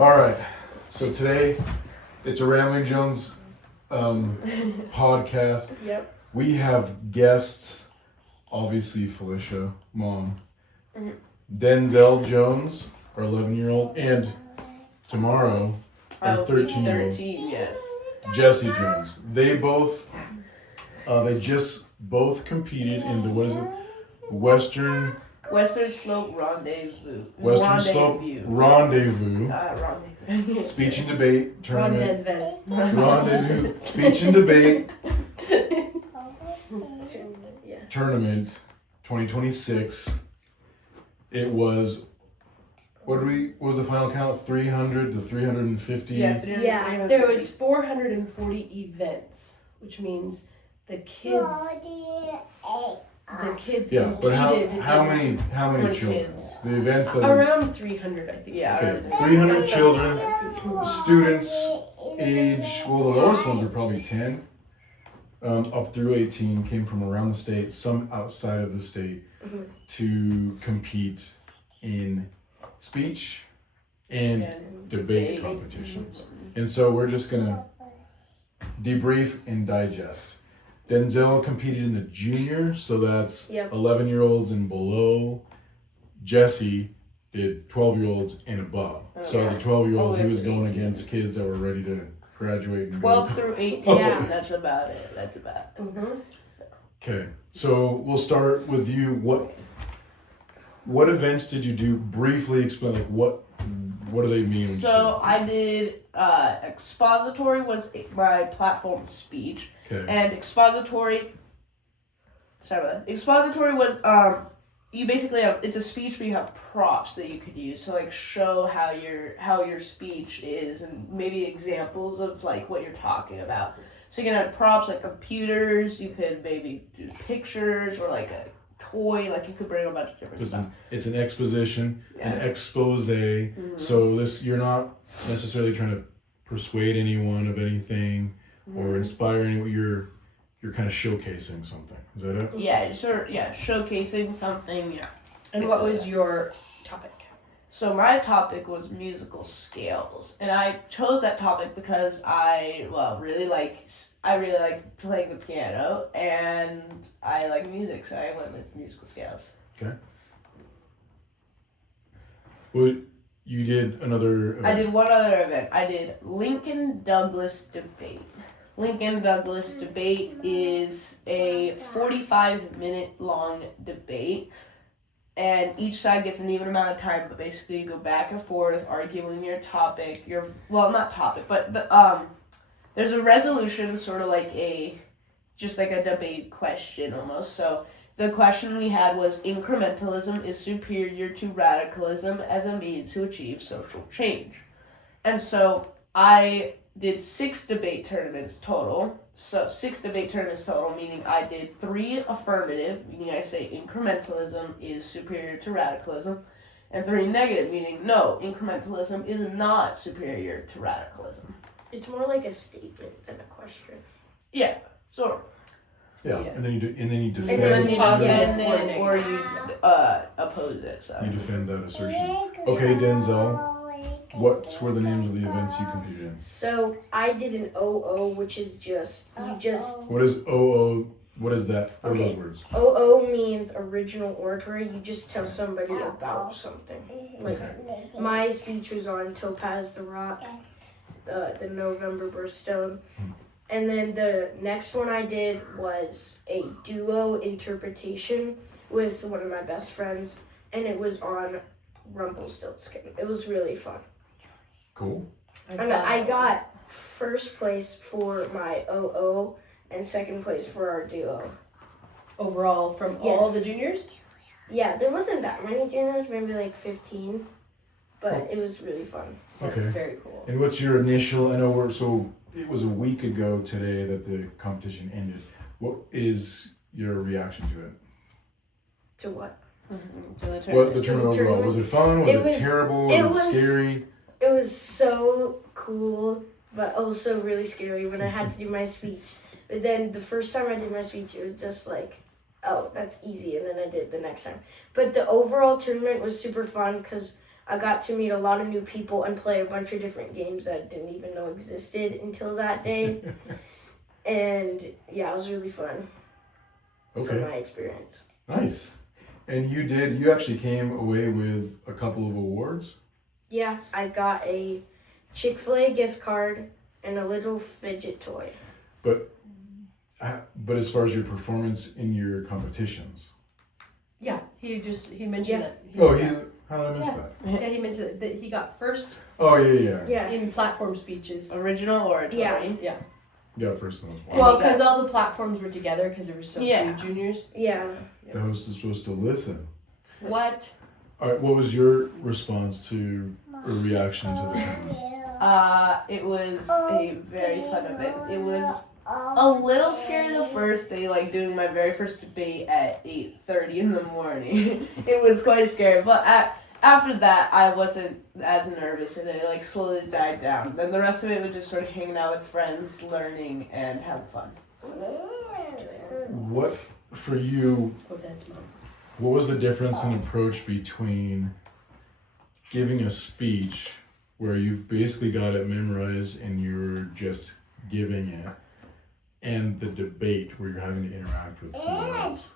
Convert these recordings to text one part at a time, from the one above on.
All right. So today, it's a Rambling Jones podcast. Yep. We have guests, obviously Felicia, mom, Denzel Jones, our 11-year-old, and tomorrow, our 13-year-old, 13, yes. Jesse Jones. They both, they just both competed in the, what is it? Western Slope Rendezvous. Western Slope Rendezvous. Rendezvous. Speech and debate tournament. Rendezvous. Speech and debate Yeah. tournament 2026. It was, what was the final count? 300 to 350? Yeah, There was 440 events, which means the kids Yeah, but competed. how many for children? kids. The events doesn't. Around 300, I think. Yeah. Okay, 300 children, students, age, well, the lowest ones were probably 10, up through 18, came from around the state, some outside of the state, to compete in speech and debate competitions. And so we're just gonna debrief and digest. Denzel competed in the junior, so that's 11-year-olds and below. Jesse did 12-year-olds and above. So as a 12-year-old, he was going against kids that were ready to graduate. And 12 through 18, that's about it. Okay, so we'll start with you. What events did you do? Briefly explain, like what do they mean? So I did expository was my platform speech. Okay. And expository was you basically have, it's a speech but you have props that you could use to like show how your speech is and maybe examples of like what you're talking about. So you can have props like computers, you could maybe do pictures or like a toy, like you could bring a bunch of different stuff. It's an exposition, an expose. So you're not necessarily trying to persuade anyone of anything or inspire anyone. You're kind of showcasing something. Is that it? Yeah, showcasing something. Yeah. And what was your topic? So my topic was musical scales, and I chose that topic because I really like playing the piano, and I like music, so I went with musical scales. Okay. Well, you did another event. I did one other event. I did Lincoln Douglas debate. Lincoln Douglas debate is a 45-minute long debate. And each side gets an even amount of time, but basically you go back and forth arguing your topic. Not topic, but there's a resolution, sort of like just like a debate question almost. So the question we had was, incrementalism is superior to radicalism as a means to achieve social change. And so I did 6 debate tournaments total. So 6 debate tournaments total, meaning I did 3 affirmative, meaning I say incrementalism is superior to radicalism, and 3 negative, meaning no, incrementalism is not superior to radicalism. It's more like a statement than a question. Yeah, sort of. Yeah, and then you defend. And then you defend it or you oppose it. So you defend that assertion. Okay, Denzel. What were the names of the events you competed in? So I did an OO, which is What is OO? What is that? What are those words? OO means original oratory. You just tell somebody about something. Like my speech was on Topaz the Rock, the November birthstone. And then the next one I did was a duo interpretation with one of my best friends, and it was on Rumpelstiltskin. It was really fun. Cool. And I got first place for my OO and second place for our duo. Overall, from all the juniors? Yeah, there wasn't that many juniors, maybe like 15, but it was really fun. That's very cool. And what's your initial, it was a week ago today that the competition ended. What is your reaction to it? To what? The tournament overall. Was it fun? Was it terrible? Was it scary? It was so cool, but also really scary when I had to do my speech. But then the first time I did my speech, it was just like, oh, that's easy. And then I did the next time. But the overall tournament was super fun because I got to meet a lot of new people and play a bunch of different games that I didn't even know existed until that day. And yeah, it was really fun for Okay, my experience. nice. And you actually came away with a couple of awards? Yeah, I got a Chick-fil-A gift card and a little fidget toy. But as far as your performance in your competitions? Yeah, he mentioned that. How did I miss that? Yeah, he mentioned that he got first Oh, yeah. Yeah. in platform speeches. Original oratory. Yeah. Yeah, first one was one. Well, because all the platforms were together because there were so Yeah. few juniors. Yeah. The host is supposed to listen. What? All right, what was your response to or reaction to the tournament? It was a very fun event. It was a little scary the first day, like doing my very first debate at 8:30 in the morning. It was quite scary, but after that, I wasn't as nervous, and it like slowly died down. Then the rest of it was just sort of hanging out with friends, learning, and having fun. What, for you, Oh, that's mom. what was the difference in approach between giving a speech where you've basically got it memorized and you're just giving it, and the debate where you're having to interact with someone else?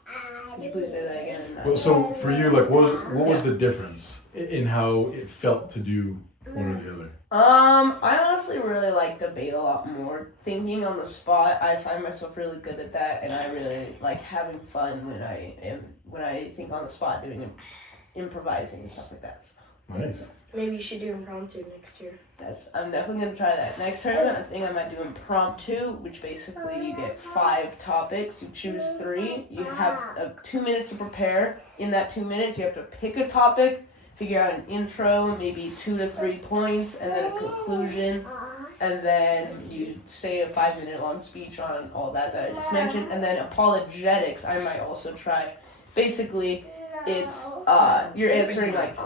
Could you please say that again? Well, so for you, like, what was the difference in how it felt to do one or the other? I honestly really like debate a lot more. Thinking on the spot, I find myself really good at that, and I really like having fun when I think on the spot, doing improvising and stuff like that. Nice. Maybe you should do impromptu next year. I'm definitely gonna try that. Next tournament, I think I might do impromptu, which basically you get 5 topics. You choose 3. You have 2 minutes to prepare. In that 2 minutes, you have to pick a topic, figure out an intro, maybe 2 to 3 points, and then a conclusion. And then you say a 5-minute long speech on all that I just mentioned. And then apologetics, I might also try. Basically, it's you're answering like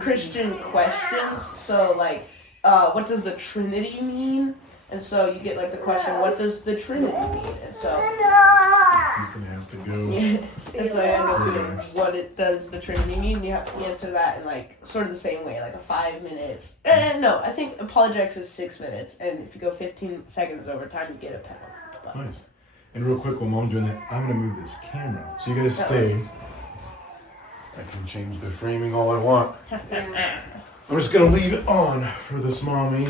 Christian questions. So like, what does the Trinity mean? And so you get like the question, what does the Trinity mean? And so He's gonna have to go. yeah. And so you end up doing what does the Trinity mean? You have to answer that in like sort of the same way, like a 5 minutes. No, I think apologetics is 6 minutes, and if you go 15 seconds over time, you get a penalty. But Nice. And real quick, while Mom's doing that, I'm gonna move this camera. So you guys stay. I can change the framing all I want. I'm just gonna leave it on for this mommy.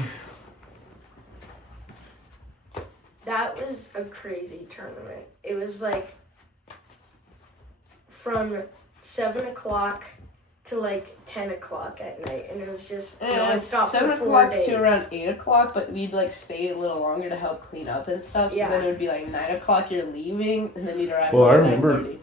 That was a crazy tournament. It was like from 7 o'clock to like 10 o'clock at night, and it was just non-stop 7 for 4 o'clock days. to around 8 o'clock, but we'd like stay a little longer to help clean up and stuff. Yeah. So then it would be like 9 o'clock you're leaving, and then you'd arrive. Well, at I remember 9:30.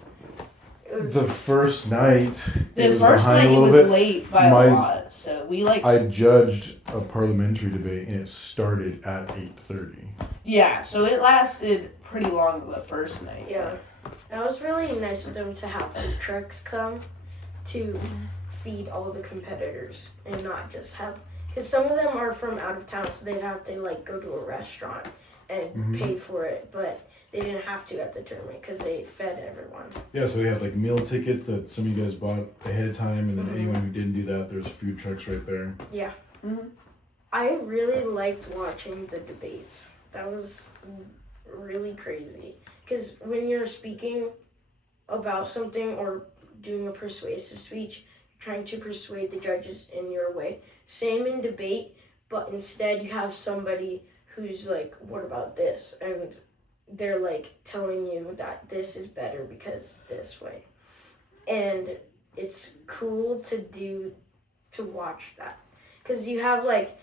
It was the first night. The it was first behind night a it little was bit. late by My- a lot, so we like I judged a parliamentary debate, and it started at 8:30. yeah. So it lasted pretty long the first night. Yeah. That was really nice of them to have food trucks come to feed all the competitors and not just have, because some of them are from out of town, so they'd have to like go to a restaurant and pay for it, but they didn't have to at the tournament because they fed everyone. Yeah, so they had like meal tickets that some of you guys bought ahead of time, and then anyone who didn't do that, there's food trucks right there. Yeah. Mhm. I really liked watching the debates. That was really crazy. Because when you're speaking about something or doing a persuasive speech, you're trying to persuade the judges in your way. Same in debate, but instead you have somebody who's like, what about this? And they're like telling you that this is better because this way. And it's cool to watch that. Because you have like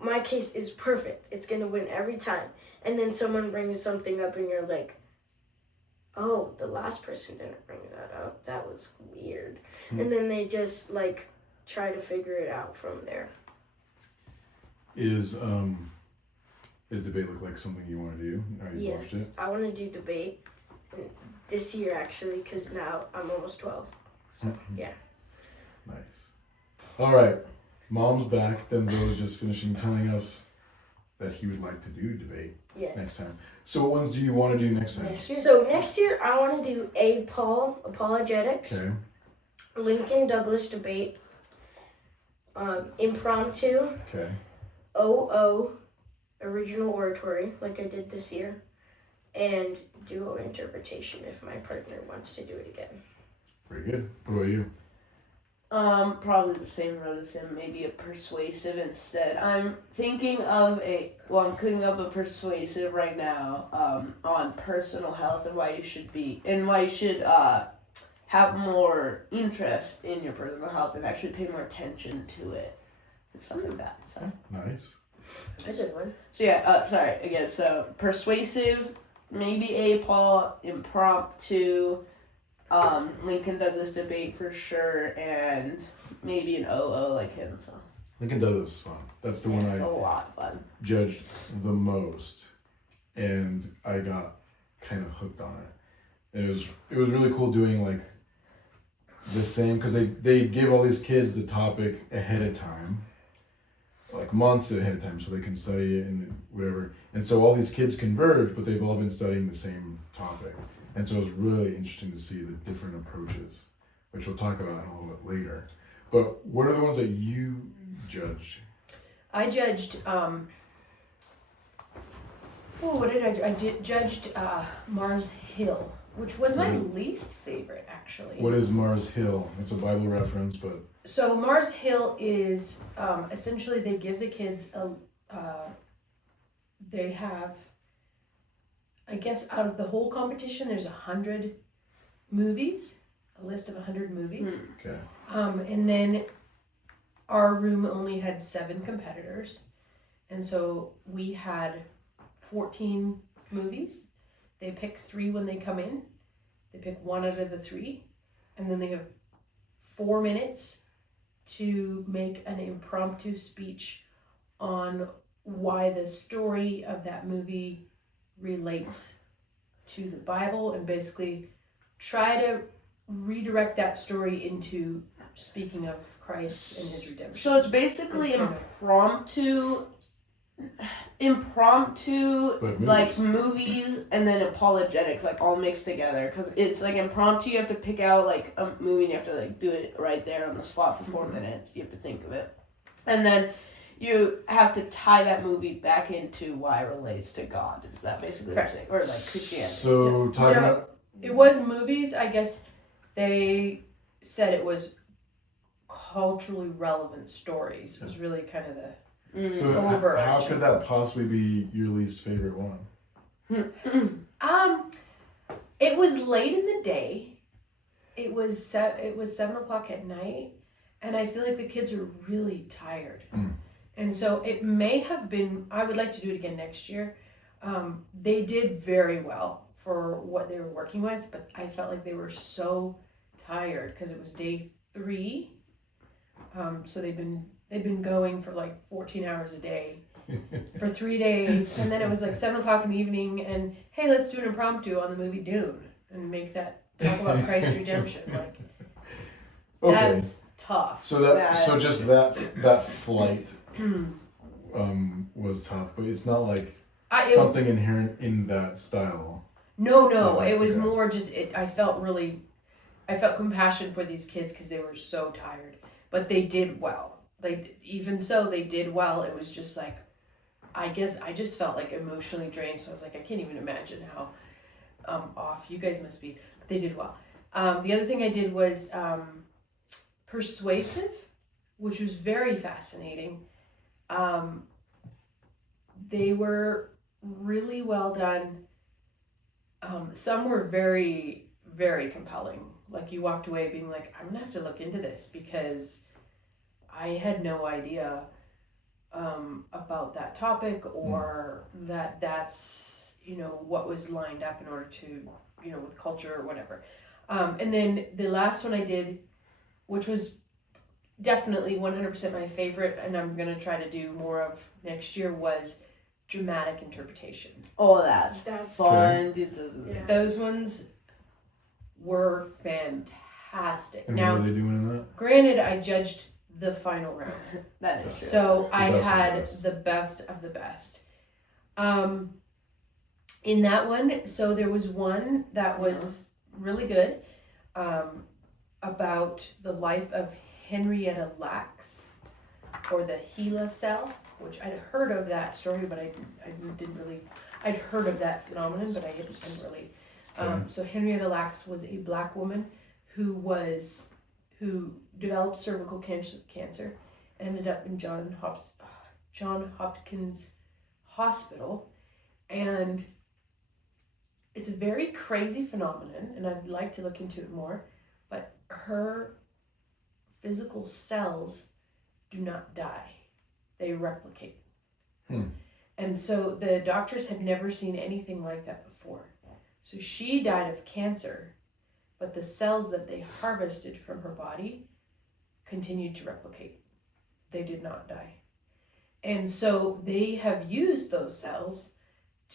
my case is perfect. It's going to win every time. And then someone brings something up and you're like, oh, the last person didn't bring that up. That was weird. And then they just like try to figure it out from there. Is debate look like something you want to do? Or you watched Yes, it? I want to do debate this year actually because now I'm almost 12. So, yeah. Nice. All right, Mom's back. Denzel was just finishing telling us that he would like to do debate Yes. next time. So what ones do you want to do next time? So next year I want to do apologetics. Okay. Lincoln Douglas debate, impromptu, Okay. OO, original oratory, like I did this year, and duo interpretation if my partner wants to do it again. Very good. What about you? Probably the same road as him, maybe a persuasive instead. I'm thinking of I'm cooking up a persuasive right now, on personal health and why you should have more interest in your personal health and actually pay more attention to it. And stuff like that. So. Nice. That's a good one. So yeah, sorry, again, so persuasive, maybe a Paul, impromptu, Lincoln Douglas debate for sure, and maybe an OO like him, so. Lincoln Douglas is fun. That's the one It's a I lot of fun. judged the most, and I got kind of hooked on it. It was really cool doing like the same, because they give all these kids the topic ahead of time, like months ahead of time, so they can study it and whatever. And so all these kids converge, but they've all been studying the same topic. And so it was really interesting to see the different approaches, which we'll talk about a little bit later. But what are the ones that you judged? I judged, what did I do? I judged Mars Hill, which was my least favorite, actually. What is Mars Hill? It's a Bible reference, but So Mars Hill is essentially they give the kids they have, I guess out of the whole competition there's 100 movies, a list of 100 movies. okay. And then our room only had 7 competitors, and so we had 14 movies. They pick 3 when they come in. They pick 1 out of the 3, and then they have 4 minutes to make an impromptu speech on why the story of that movie relates to the Bible, and basically try to redirect that story into speaking of Christ and his redemption. So it's basically impromptu But like movies and then apologetics, like all mixed together. Because it's like impromptu, you have to pick out like a movie and you have to like do it right there on the spot for 4 minutes. You have to think of it. And then you have to tie that movie back into why it relates to God. Is that basically what you're saying? Or like Christianity. So talking about It was movies, I guess they said it was culturally relevant stories. Was really kind of the so overarching. how could that possibly be your least favorite one? It was late in the day. It was 7 o'clock at night, and I feel like the kids are really tired. And so it may have been, I would like to do it again next year. They did very well for what they were working with, but I felt like they were so tired because it was day 3. So they've been going for like 14 hours a day for 3 days, and then it was like 7 o'clock in the evening, and hey, let's do an impromptu on the movie Dune and make that talk about Christ's redemption. Like, Okay. that's tough. So just that flight was tough, but it's not like something inherent in that style. No, it was Okay. more just I felt compassion for these kids because they were so tired, but they did well. They did well. It was just like, I guess I just felt like emotionally drained. So I was like, I can't even imagine how off you guys must be. But they did well. The other thing I did was persuasive, which was very fascinating. They were really well done. Some were very, very compelling. Like you walked away being like, I'm gonna have to look into this because I had no idea about that topic or that's what was lined up in order to with culture or whatever. And then the last one I did, which was definitely 100% my favorite, and I'm gonna try to do more of next year, was dramatic interpretation. Oh, that's fun. Dude, Those ones were fantastic. And Now, what are they doing in that? granted, I judged the final round, that is true. so I best of the had best. the best of the best. In that one, so there was one that was really good. about the life of Henrietta Lacks, or the Gila cell, which I'd heard of that story, but I didn't really, I'd heard of that phenomenon, but I didn't really. So Henrietta Lacks was a black woman who developed cervical cancer, ended up in John Hopkins Hospital, and it's a very crazy phenomenon, and I'd like to look into it more, but her physical cells do not die. They replicate. And so the doctors had never seen anything like that before. So she died of cancer, but the cells that they harvested from her body continued to replicate. They did not die. And so they have used those cells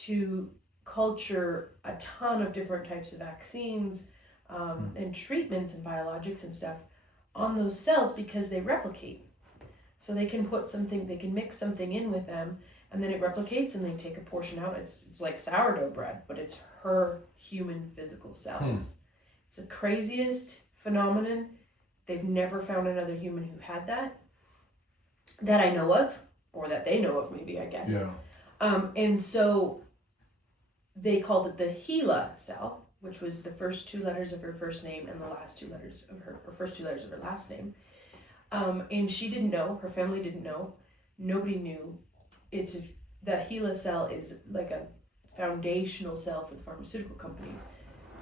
to culture a ton of different types of vaccines and treatments and biologics and stuff on those cells because they replicate. So they can mix something in with them, and then it replicates, and they take a portion out. It's like sourdough bread, but it's her human physical cells. It's the craziest phenomenon. They've never found another human who had that I know of, or that they know of, maybe, I guess. Yeah. And so they called it the Gila cell, which was the first 2 letters of her first name and the last 2 letters of her first 2 letters of her last name. And she didn't know, her family didn't know, nobody knew. The Gila cell is like a foundational cell for the pharmaceutical companies.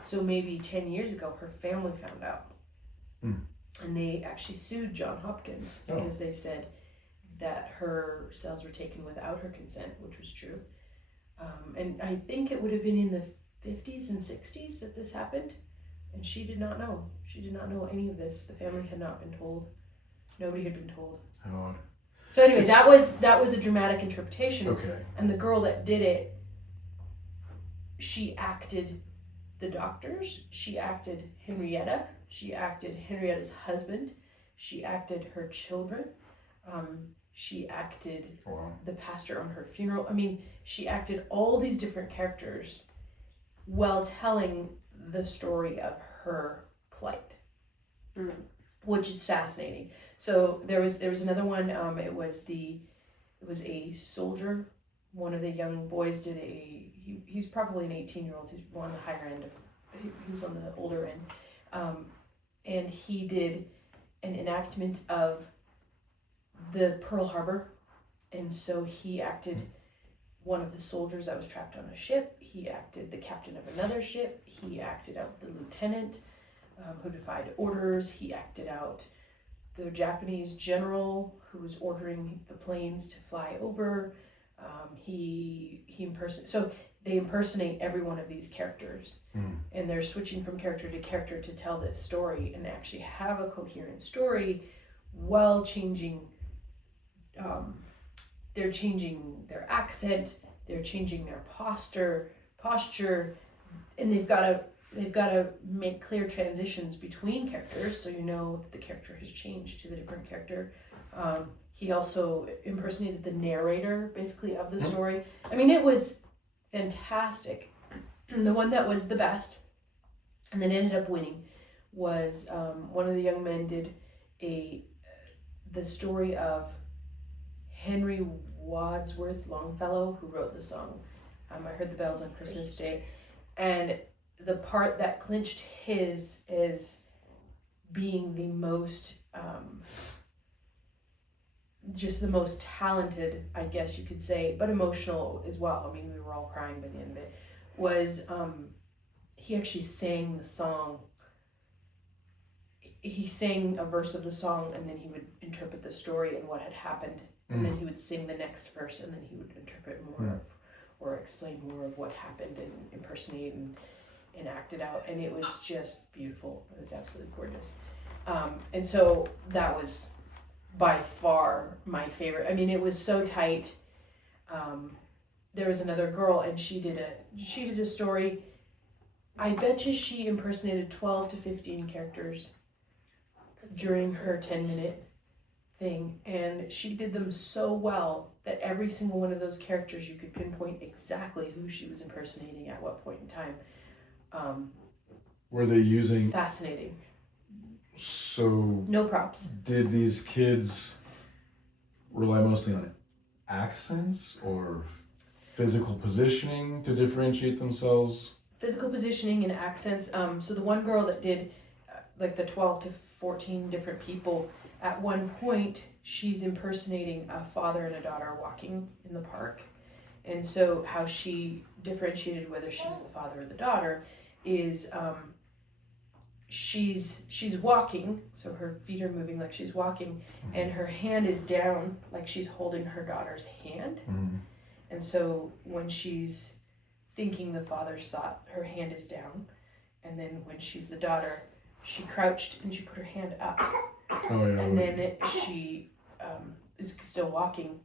So maybe 10 years ago, her family found out. And they actually sued John Hopkins because they said that her cells were taken without her consent, which was true. And I think it would have been in the 50s and 60s that this happened. And she did not know. She did not know any of this. The family had not been told. Nobody had been told. How odd. So anyway, that was a dramatic interpretation. Okay. And the girl that did it, she acted the doctors. She acted Henrietta. She acted Henrietta's husband. She acted her children. She acted the pastor on her funeral. I mean, she acted all these different characters while telling the story of her plight, which is fascinating. So there was another one. It was a soldier. One of the young boys he's probably an 18-year-old. He's on the higher end he was on the older end, and he did an enactment of the Pearl Harbor, and so he acted one of the soldiers that was trapped on a ship. He acted the captain of another ship. He acted out the lieutenant who defied orders. He acted out the Japanese general who was ordering the planes to fly over. So they impersonate every one of these characters, and they're switching from character to character to tell this story and actually have a coherent story while changing. They're changing their accent, they're changing their posture, and they've got to make clear transitions between characters, so you know that the character has changed to the different character. He also impersonated the narrator, basically, of the story. I mean, it was fantastic. The one that was the best, and then ended up winning, was one of the young men did the story of Henry Wadsworth Longfellow, who wrote the song I Heard the Bells on Christmas Day, and the part that clinched his is being the most just the most talented, I guess you could say, but emotional as well. I mean, we were all crying by the end of it. Was he actually sang the song? He sang a verse of the song, and then he would interpret the story and what had happened, and then he would sing the next verse, and then he would interpret more of, or explain more of what happened, and impersonate and act it out. And it was just beautiful. It was absolutely gorgeous. And so that was by far my favorite. I mean, it was so tight. There was another girl, and she did a story. I bet you she impersonated 12 to 15 characters during her 10-minute thing, and she did them so well that every single one of those characters you could pinpoint exactly who she was impersonating at what point in time. Were they using Fascinating. So No props. did these kids rely mostly on accents or physical positioning to differentiate themselves? Physical positioning and accents. So the one girl that did like the 12 to 14 different people, at one point she's impersonating a father and a daughter walking in the park. And so how she differentiated whether she was the father or the daughter is she's walking, so her feet are moving like she's walking, and her hand is down like she's holding her daughter's hand. Mm-hmm. And so when she's thinking the father's thought, her hand is down. And then when she's the daughter, she crouched and she put her hand up. Oh yeah. And then she is still walking,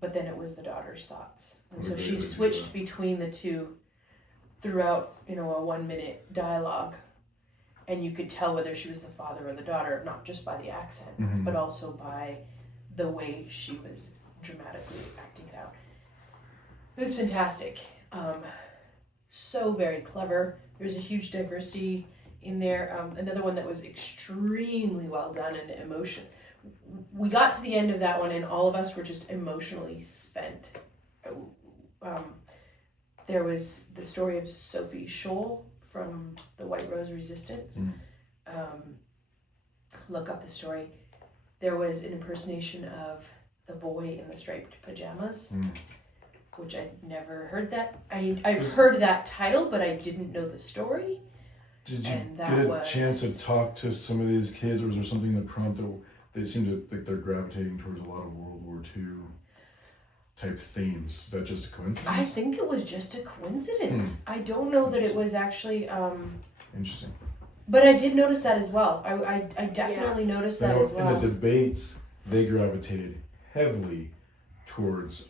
but then it was the daughter's thoughts. And so she switched between the two throughout, a 1 minute dialogue. And you could tell whether she was the father or the daughter, not just by the accent, Mhm. but also by the way she was dramatically acting it out. It was fantastic. So very clever. There's a huge diversity in there. Another one that was extremely well done and emotion. We got to the end of that one and all of us were just emotionally spent. There was the story of Sophie Scholl from the White Rose Resistance. Look up the story. There was an impersonation of the boy in the striped pajamas, which I'd never heard that. I've heard that title, but I didn't know the story. Did you And that get a was- chance to talk to some of these kids, or was there something in the prompt that they seem to like they're gravitating towards a lot of World War II type themes? Is that just a coincidence? I think it was just a coincidence. I don't know that it was actually, Interesting. but I did notice that as well. I definitely noticed that as well. In the debates, they gravitated heavily towards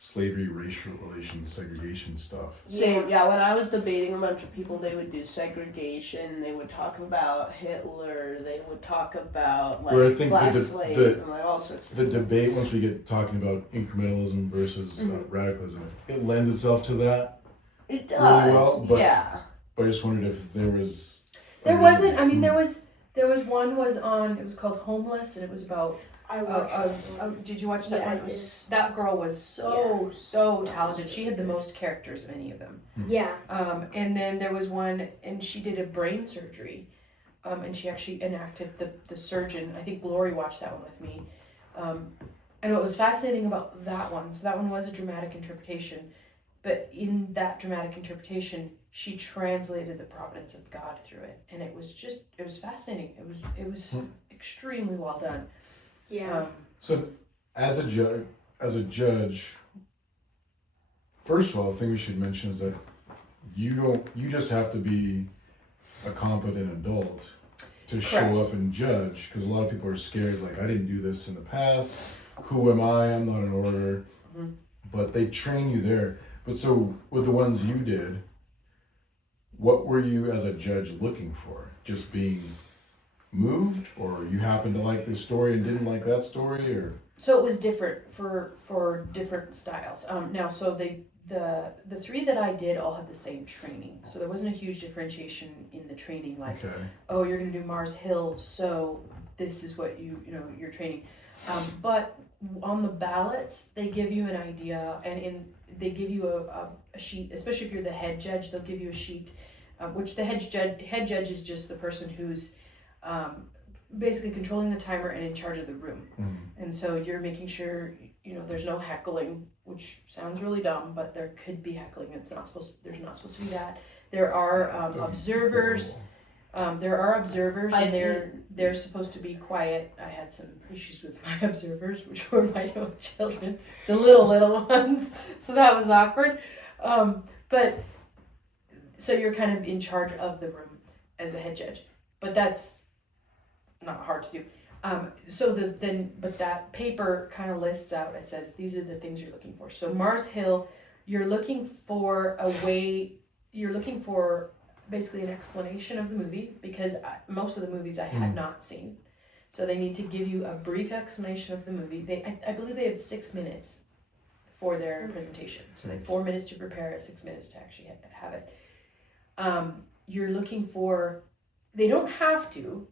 slavery, racial relations, segregation stuff. Same, yeah. When I was debating a bunch of people, they would do segregation. They would talk about Hitler. They would talk about Where I like think black the slaves and like all sorts of The debate, once we get talking about incrementalism versus radicalism, it lends itself to that. It does. Really well, but- yeah. But I just wondered if there was. There wasn't. I mean, there was one was on. It was called Homeless, and it was about. I watched Did you watch that Yeah, one? I It was, that girl was so talented. She had the most characters of any of them. Yeah. And then there was one, and she did a brain surgery, and she actually enacted the surgeon. I think Glory watched that one with me. And what was fascinating about that one, so that one was a dramatic interpretation, but in that dramatic interpretation, she translated the providence of God through it, and it was fascinating. It was extremely well done. Yeah. So, as a judge, first of all, the thing we should mention is that you just have to be a competent adult to show up and judge, because a lot of people are scared, like, I didn't do this in the past, who am I, I'm not an orator, but they train you there. But so, with the ones you did, what were you as a judge looking for? Just being moved, or you happened to like this story and didn't like that story, or? So it was different for different styles. Now, so the three that I did all had the same training, so there wasn't a huge differentiation in the training. Like, oh, you're gonna do Mars Hill, so this is what you're training. But on the ballots, they give you an idea, and they give you a sheet. Especially if you're the head judge, they'll give you a sheet, which the head judge is just the person who's basically controlling the timer and in charge of the room. And so you're making sure there's no heckling, which sounds really dumb, but there could be heckling. There's not supposed to be that. There are observers. And they're supposed to be quiet. I had some issues with my observers, which were my own children, the little ones. So that was awkward. But so you're kind of in charge of the room as a head judge, but that's not hard to do. But that paper kind of lists out, it says, these are the things you're looking for. So Mars Hill, you're looking for basically an explanation of the movie, because most of the movies I had not seen. So they need to give you a brief explanation of the movie. I believe they have 6 minutes for their presentation. So they have 4 minutes to prepare it, 6 minutes to actually have it. You're looking for they don't have to,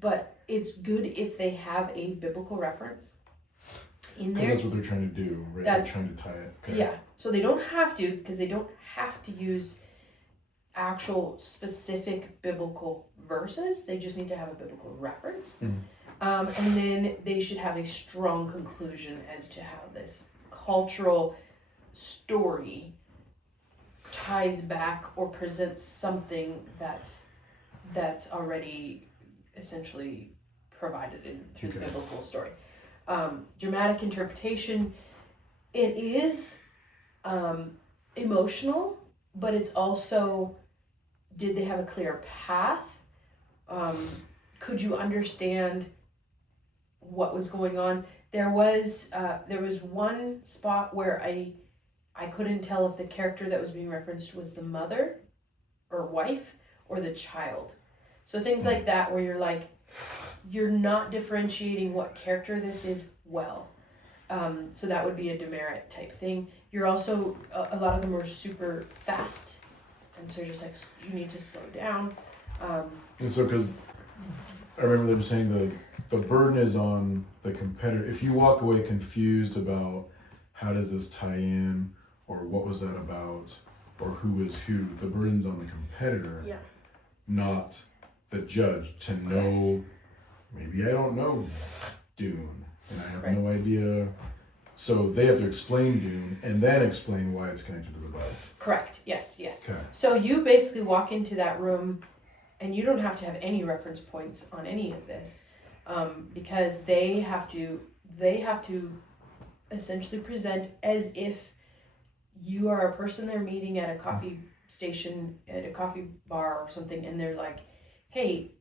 but it's good if they have a biblical reference in Because there. that's what they're trying to do, right? That's- They're trying to tie it. Okay. Yeah, so they don't have to, because they don't have to use actual specific biblical verses. They just need to have a biblical reference. And then they should have a strong conclusion as to how this cultural story ties back or presents something that's already essentially provided in through the Okay. biblical story. Dramatic interpretation, it is emotional, but it's also, did they have a clear path? Could you understand what was going on? There was one spot where I couldn't tell if the character that was being referenced was the mother or wife or the child. So things like that where you're like, you're not differentiating what character this is well. So that would be a demerit type thing. You're also, a lot of them were super fast. And so you're just like, you need to slow down. And so, because I remember them saying the burden is on the competitor. If you walk away confused about how does this tie in, or what was that about, or who is who, the burden's on the competitor, Yeah. not the judge to know. Maybe I don't know Dune, and I have no idea. So they have to explain Dune and then explain why it's connected to the Bible. Correct. Yes. Okay. So you basically walk into that room and you don't have to have any reference points on any of this, because they have to essentially present as if you are a person they're meeting at a coffee station, at a coffee bar or something, and they're like, hey,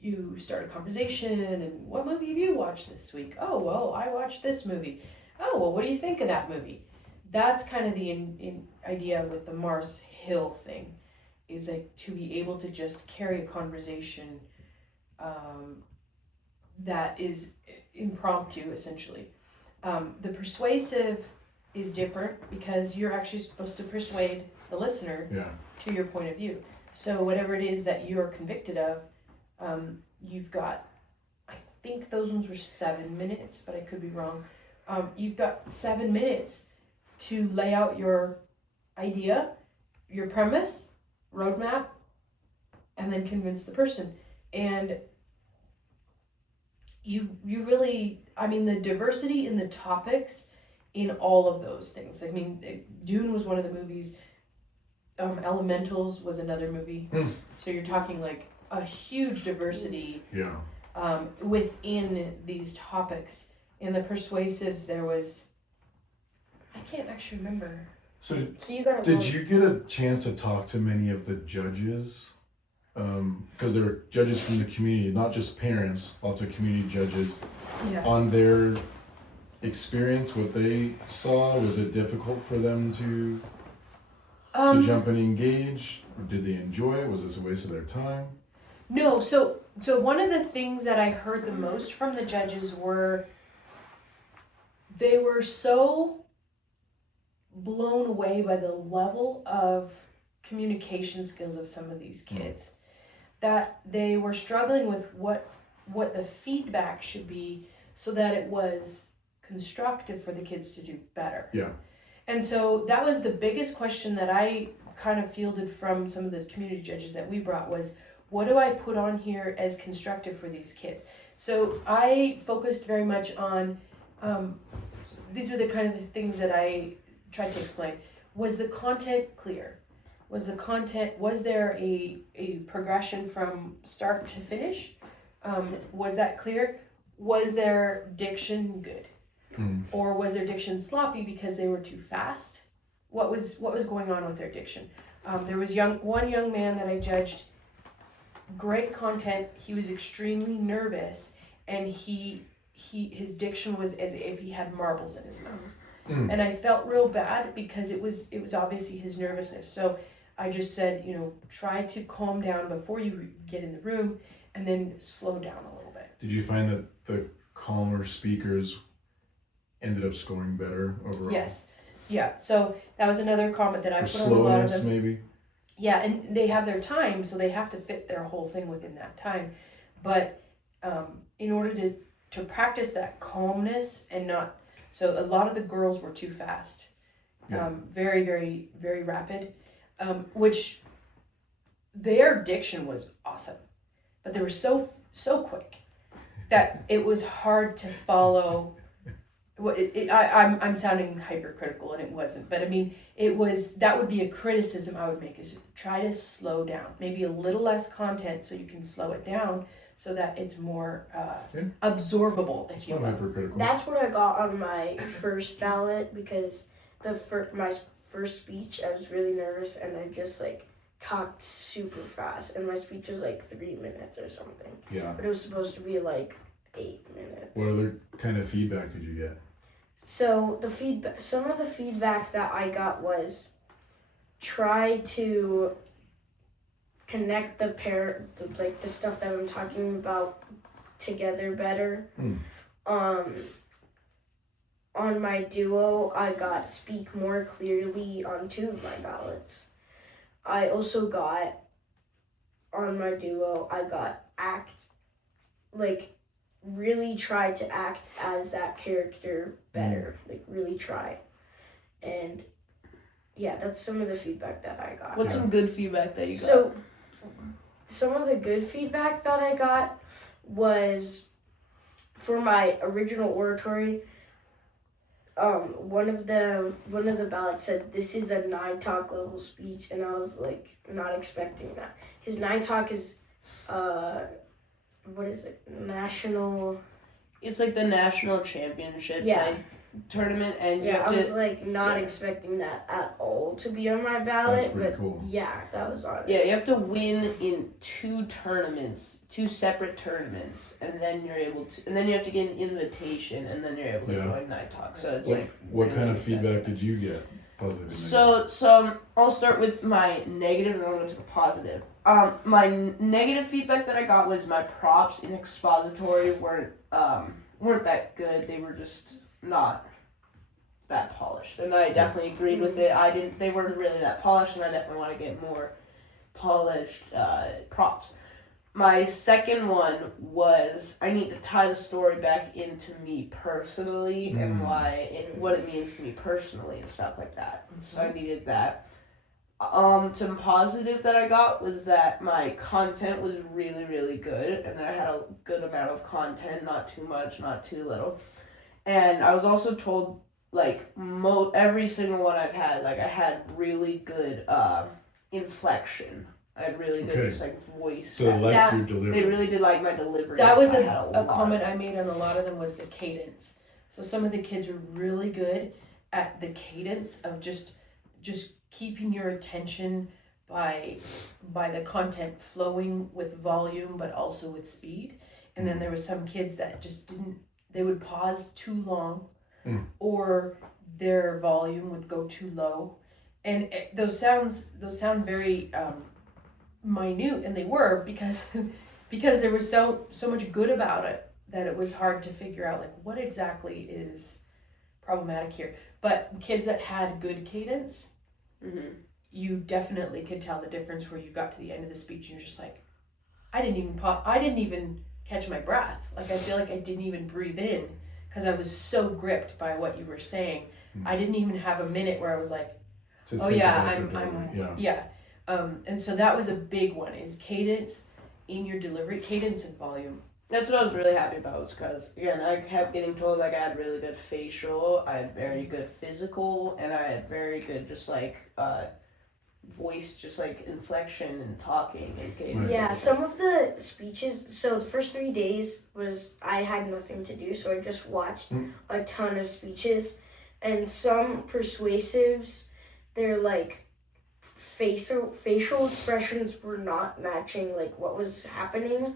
you start a conversation, and what movie have you watched this week? Oh, well, I watched this movie. Oh, well, what do you think of that movie? That's kind of the idea with the Mars Hill thing, is like to be able to just carry a conversation that is impromptu, essentially. The persuasive is different because you're actually supposed to persuade the listener to your point of view. So whatever it is that you're convicted of, you've got, I think those ones were 7 minutes, but I could be wrong. You've got 7 minutes to lay out your idea, your premise, roadmap, and then convince the person. And you really, I mean, the diversity in the topics in all of those things. I mean, Dune was one of the movies. Elementals was another movie. So you're talking like a huge diversity within these topics. In the persuasives, there was, I can't actually remember. So you got did you get a chance to talk to many of the judges? Because there are judges from the community, not just parents, lots of community judges. On their experience, what they saw, was it difficult for them to jump and engage? Or did they enjoy it? Was this a waste of their time? No, so one of the things that I heard the most from the judges were they were so blown away by the level of communication skills of some of these kids that they were struggling with what the feedback should be so that it was constructive for the kids to do better. Yeah. And so that was the biggest question that I kind of fielded from some of the community judges that we brought was, what do I put on here as constructive for these kids? So I focused very much on, these are the kind of the things that I tried to explain. Was the content clear? Was there a progression from start to finish? Was that clear? Was their diction good? Or was their diction sloppy because they were too fast? What was going on with their diction? There was one young man that I judged, great content. He was extremely nervous, and his diction was as if he had marbles in his mouth. And I felt real bad because it was obviously his nervousness. So I just said, try to calm down before you get in the room, and then slow down a little bit. Did you find that the calmer speakers ended up scoring better overall? Yes. Yeah. So that was another comment that I or put on a lot of slowness, them. maybe? Yeah, and they have their time, so they have to fit their whole thing within that time. But in order to practice that calmness and not, so a lot of the girls were too fast, very, very, very rapid, which their diction was awesome, but they were so quick that it was hard to follow. I'm sounding hypercritical, and it wasn't, but I mean, that would be a criticism I would make, is try to slow down, maybe a little less content so you can slow it down so that it's more absorbable, if you will. Hypercritical. That's what I got on my first ballot, because my first speech, I was really nervous, and I just like talked super fast, and my speech was like 3 minutes or something. Yeah. But it was supposed to be like 8 minutes. What other kind of feedback did you get? So some of the feedback that I got was try to connect the stuff that I'm talking about together better. On my duo, I got speak more clearly on 2 of my ballots. I also got on my duo, I got act, like really try to act as that character better, like really try. And yeah, that's some of the feedback that I got. What's some good feedback that you got? So some of the good feedback that I got was for my original oratory. One of the ballots said this is a 9 talk level speech, and I was like not expecting that. His 9 talk is what is it? National. It's like the national championship Yeah. type tournament, and you Yeah, have I to. was like not expecting that at all to be on my ballot. That's pretty but cool. yeah, that was on it. Yeah, you have to win in 2 separate tournaments, and then you're able to. And then you have to get an invitation, and then you're able to join Night Talk. So it's What really kind of good feedback testing. did you get? Positive. and So I'll start with my negative, and then I'll go to the positive. My negative feedback that I got was my props in expository weren't that good. They were just not that polished, and I definitely agreed with it. They weren't really that polished, and I definitely want to get more polished props. My second one was I need to tie the story back into me personally and what it means to me personally and stuff like that. So I needed that. Some positive that I got was that my content was really, really good, and that I had a good amount of content, not too much, not too little. And I was also told, like, every single one I've had, like, I had really good inflection. I had really good just like voice. So they liked your delivery. They really did like my delivery. That was I a had lot comment I made on a lot of them, was the cadence. So some of the kids were really good at the cadence of just keeping your attention by the content flowing with volume, but also with speed. And then there was some kids that just didn't. They would pause too long, or their volume would go too low, and those sound very minute, and they were because there was so much good about it that it was hard to figure out like what exactly is problematic here. But kids that had good cadence, you definitely could tell the difference where you got to the end of the speech and you're just like, I didn't even catch my breath. Like, I feel like I didn't even breathe in because I was so gripped by what you were saying. I didn't even have a minute where I was like, oh yeah, and so that was a big one, is cadence in your delivery, cadence and volume. That's what I was really happy about, was because, again, I kept getting told like I had really good facial, I had very good physical, and I had very good just like voice, just like inflection and talking and cadence. Yeah, some of the speeches, so the first 3 days was I had nothing to do, so I just watched a ton of speeches, and some persuasives, they're like facial expressions were not matching like what was happening.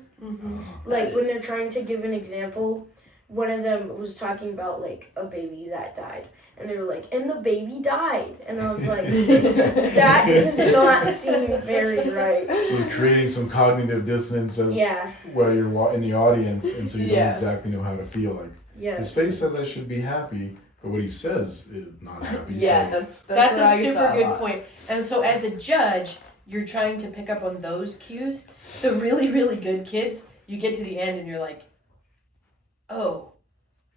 Like when they're trying to give an example, one of them was talking about like a baby that died, and they were like, and the baby died, and I was like, that does not seem very right. So you're creating some cognitive dissonance while you're in the audience, and so you don't exactly know how to feel. Like his face says I should be happy, but what he says is not happy. Yeah, so. that's a super good point. And so as a judge, you're trying to pick up on those cues. The really, really good kids, you get to the end and you're like, oh,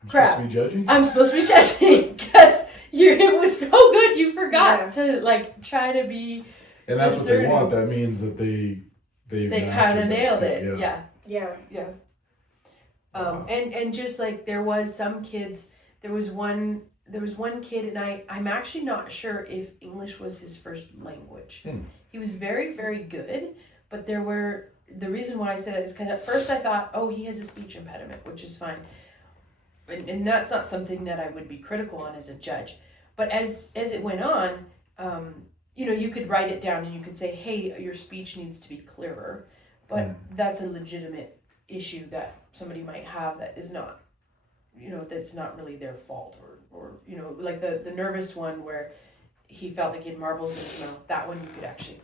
crap. Supposed to be judging? I'm supposed to be judging because it was so good you forgot to like try to be And that's what they assertive. want. That means that they kind of nailed it. skill, Yeah. And just like there was some kids, there was one kid, and I'm actually not sure if English was his first language. He was very, very good, but the reason why I say that is because at first I thought, oh, he has a speech impediment, which is fine. And that's not something that I would be critical on as a judge. But as it went on, you could write it down and you could say, hey, your speech needs to be clearer. But that's a legitimate issue that somebody might have that is not, that's not really their fault. Or like the nervous one where he felt like he had marbles in his mouth, that one you could actually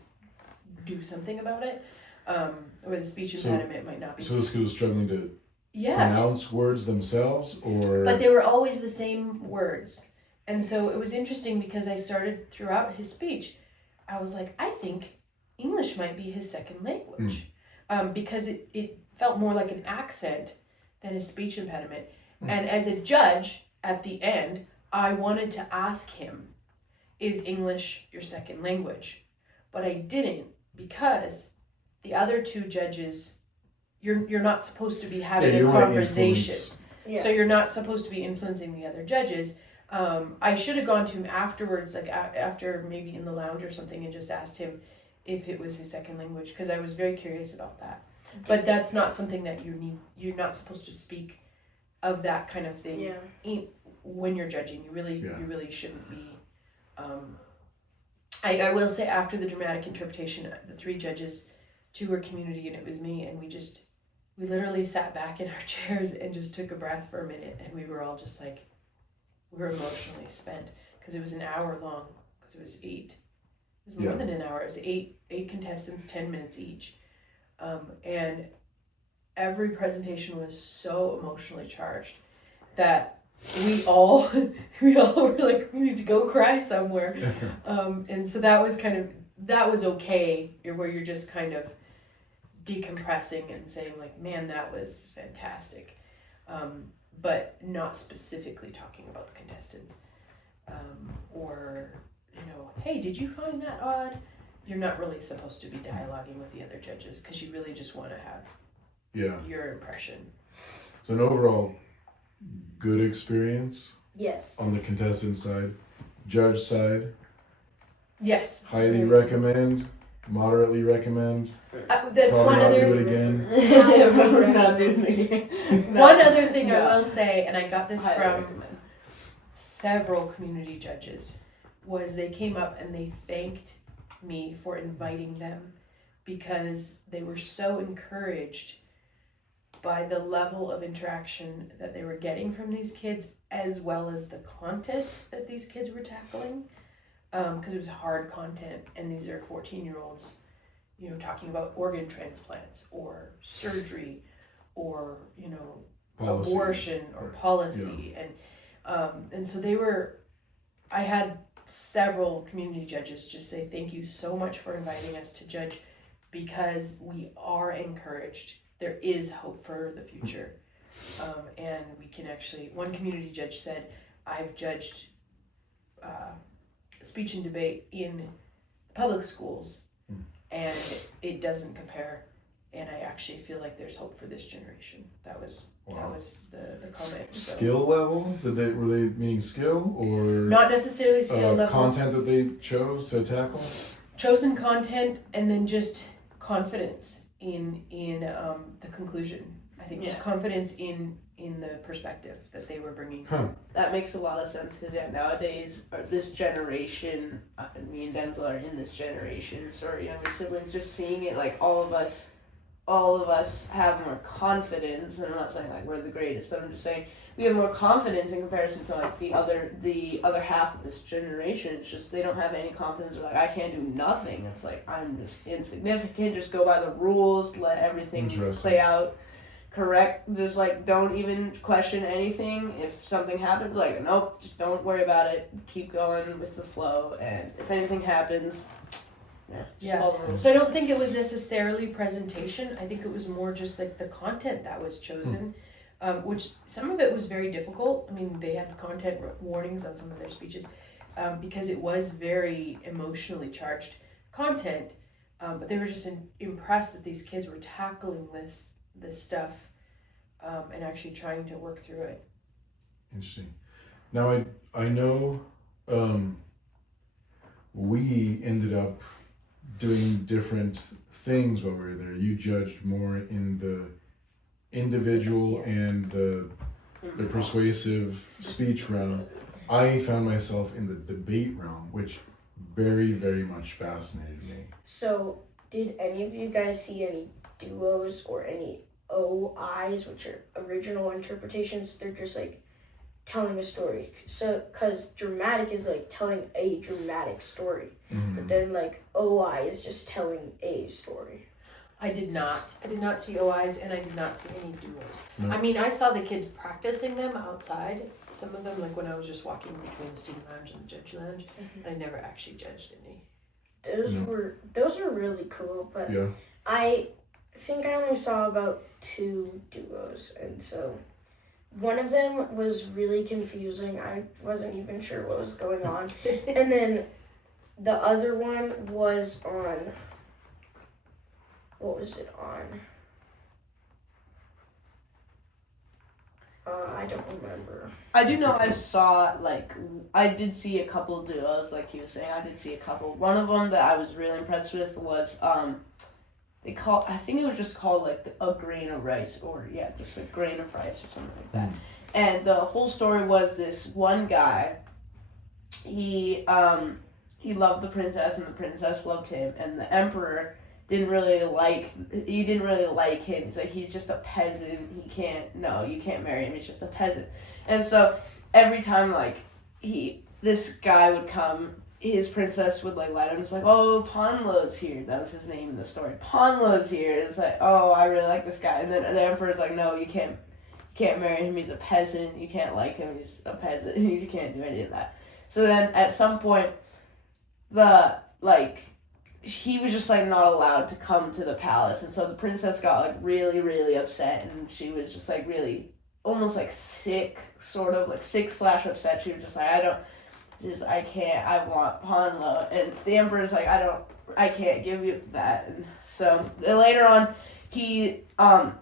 do something about it. Or the speech impediment might not be. So this kid was struggling to pronounce words themselves, or? But they were always the same words. And so it was interesting because I started throughout his speech, I was like, I think English might be his second language. Because it felt more like an accent than a speech impediment. And as a judge, at the end, I wanted to ask him, is English your second language? But I didn't, because the other two judges, you're not supposed to be having a conversation. So you're not supposed to be influencing the other judges. I should have gone to him afterwards, like after maybe in the lounge or something, and just asked him if it was his second language, because I was very curious about that. But that's not something that you're not supposed to speak of that kind of thing when you're judging. You really shouldn't be. I will say, after the dramatic interpretation, the three judges, 2 were community and it was me, and we literally sat back in our chairs and just took a breath for a minute, and we were all just like, we were emotionally spent, because it was an hour long, because it was 8. It was more than an hour. It was eight contestants, 10 minutes each. And every presentation was so emotionally charged that we all were like, we need to go cry somewhere. And so that was okay, where you're just kind of decompressing and saying like, man, that was fantastic. But not specifically talking about the contestants. Or, hey, did you find that odd? You're not really supposed to be dialoguing with the other judges, because you really just want to have your impression. So an overall good experience? Yes. On the contestant side. Judge side? Yes. Highly recommend? Moderately recommend? That's Probably one not other... do it again? Not doing it again. One other thing I will say, and I got this Highly from recommend. several community judges, was they came up and they thanked me for inviting them, because they were so encouraged by the level of interaction that they were getting from these kids, as well as the content that these kids were tackling, because it was hard content, and these are 14-year-olds, talking about organ transplants or surgery or Policy. abortion or policy. And so I had several community judges just say, thank you so much for inviting us to judge, because we are encouraged. There is hope for the future. And we can actually, one community judge said, I've judged speech and debate in public schools, and it doesn't compare. And I actually feel like there's hope for this generation. That was the comment. Skill level? Were they meaning skill, or not necessarily skill level? Content that they chose to tackle? Chosen content, and then just confidence in the conclusion. I think just confidence in the perspective that they were bringing. That makes a lot of sense, because nowadays, or this generation, me and Denzel are in this generation, so our younger siblings, just seeing it, like all of us have more confidence, and I'm not saying like we're the greatest, but I'm just saying we have more confidence in comparison to like the other half of this generation. It's just they don't have any confidence. They're like, I can't do nothing. It's like, I'm just insignificant, just go by the rules, let everything play out correct, just like don't even question anything. If something happens, like nope, just don't worry about it, keep going with the flow, and if anything happens, Yeah. Follow the rules. So I don't think it was necessarily presentation. I think it was more just like the content that was chosen, which some of it was very difficult. I mean, they had content warnings on some of their speeches because it was very emotionally charged content. But they were just impressed that these kids were tackling this stuff and actually trying to work through it. Interesting. Now I know we ended up doing different things while we were there. You judged more in the individual and the persuasive speech round. I found myself in the debate round, which very, very much fascinated me. So, did any of you guys see any duos or any OIs, which are original interpretations? They're just like telling a story. So, because dramatic is like telling a dramatic story, but then like OI is just telling a story. I did not see OIs, and I did not see any duos. No. I mean, I saw the kids practicing them outside. Some of them, like when I was just walking between the student lounge and the judge lounge. I never actually judged any. Those were really cool, but Yeah. I think I only saw about 2 duos, and so one of them was really confusing. I wasn't even sure what was going on. And then the other one was on, what was it on? I don't remember. I do know I saw, like, I did see a couple duos, like you were saying. I did see a couple. One of them that I was really impressed with was, I think it was just called, like, a grain of rice, or, yeah, just a grain of rice or something like that. And the whole story was this one guy, he loved the princess, and the princess loved him, and the emperor didn't really like him. He's like, he's just a peasant. You can't marry him. He's just a peasant. And so every time like this guy would come, his princess would like let him. It's like, oh, Ponlo's here. That was his name in the story. Ponlo's here. It's like, oh, I really like this guy. And then the emperor's like, no, you can't marry him. He's a peasant. You can't like him. He's a peasant. You can't do any of that. So then at some point, he was just like not allowed to come to the palace, and so the princess got like really, really upset, and she was just like really almost like sick, sort of like sick/upset. She was just like, I can't, I want Ponlo. And the emperor's like, I can't give you that. And so later on, the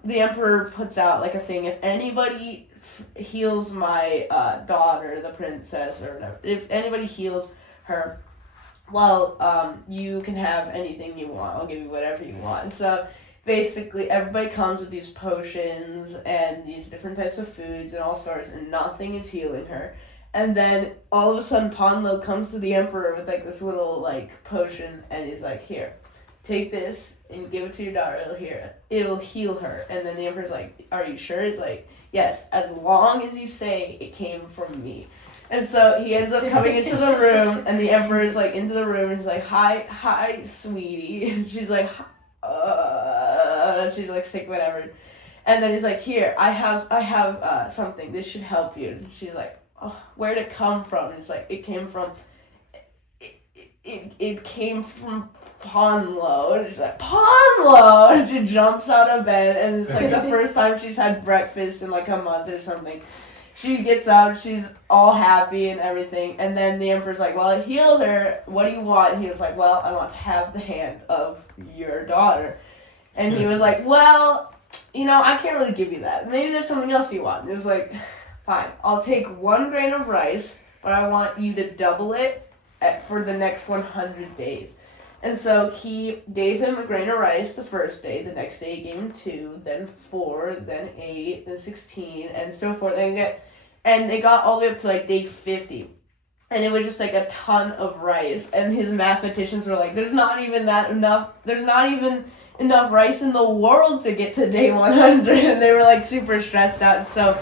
emperor puts out like a thing, if anybody heals my daughter, the princess, or whatever, if anybody heals her, well, you can have anything you want. I'll give you whatever you want. And so basically everybody comes with these potions and these different types of foods and all sorts, and nothing is healing her. And then all of a sudden Ponlo comes to the emperor with like this little like potion, and he's like, here, take this and give it to your daughter. It'll heal her. And then the emperor's like, are you sure? He's like, yes, as long as you say it came from me. And so he ends up coming into the room, and the emperor is like into the room, and he's like, hi, sweetie. And she's like, she's like sick, whatever. And then he's like, here, I have something. This should help you. And she's like, oh, where'd it come from? And it's like, it came from Ponlo. And she's like, Ponlo! And she jumps out of bed, and it's like the first time she's had breakfast in like a month or something. She gets up, she's all happy and everything, and then the emperor's like, well, I healed her, what do you want? And he was like, well, I want to have the hand of your daughter. And he was like, well, I can't really give you that. Maybe there's something else you want. And it was like, fine, I'll take 1 grain of rice, but I want you to double it for the next 100 days. And so he gave him a grain of rice the first day. The next day he gave him 2, then 4, then 8, then 16, and so forth. And they got all the way up to like day 50. And it was just like a ton of rice. And his mathematicians were like, there's not even enough rice in the world to get to day 100. And they were like super stressed out. So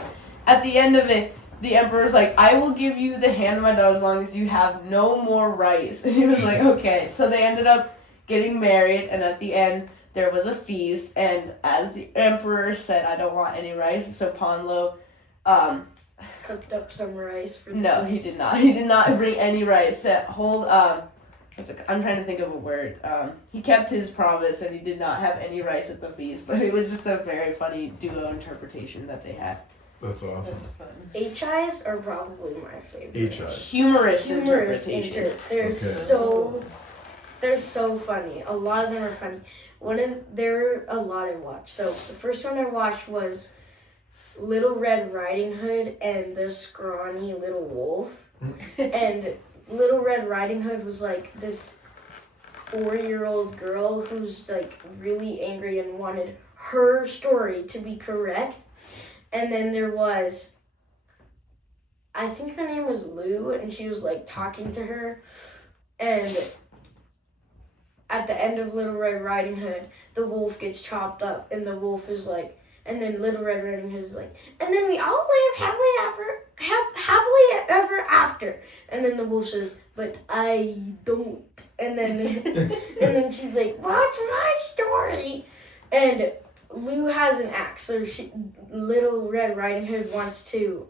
at the end of it, the emperor's like, I will give you the hand of my daughter as long as you have no more rice. And he was like, okay. So they ended up getting married, and at the end, there was a feast. And as the emperor said, I don't want any rice, so Ponlo Cooked up some rice for the No, feast. he did not. He did not bring any rice. I'm trying to think of a word. He kept his promise and he did not have any rice at the feast, but it was just a very funny duo interpretation that they had. That's awesome. That's fun. HIs are probably my favorite. HIs. Humorous interpretation. They're so funny. A lot of them are funny. There are a lot I watched. So the first one I watched was Little Red Riding Hood and the Scrawny Little Wolf. And Little Red Riding Hood was like this 4-year-old girl who's like really angry and wanted her story to be correct. And then there was, I think her name was Lou, and she was like talking to her. And at the end of Little Red Riding Hood, the wolf gets chopped up, and the wolf is like, and then Little Red Riding Hood is like, and then we all live happily ever after. And then the wolf says, but I don't. And then and then she's like, what's my story? And Lou has an axe, so Little Red Riding Hood wants to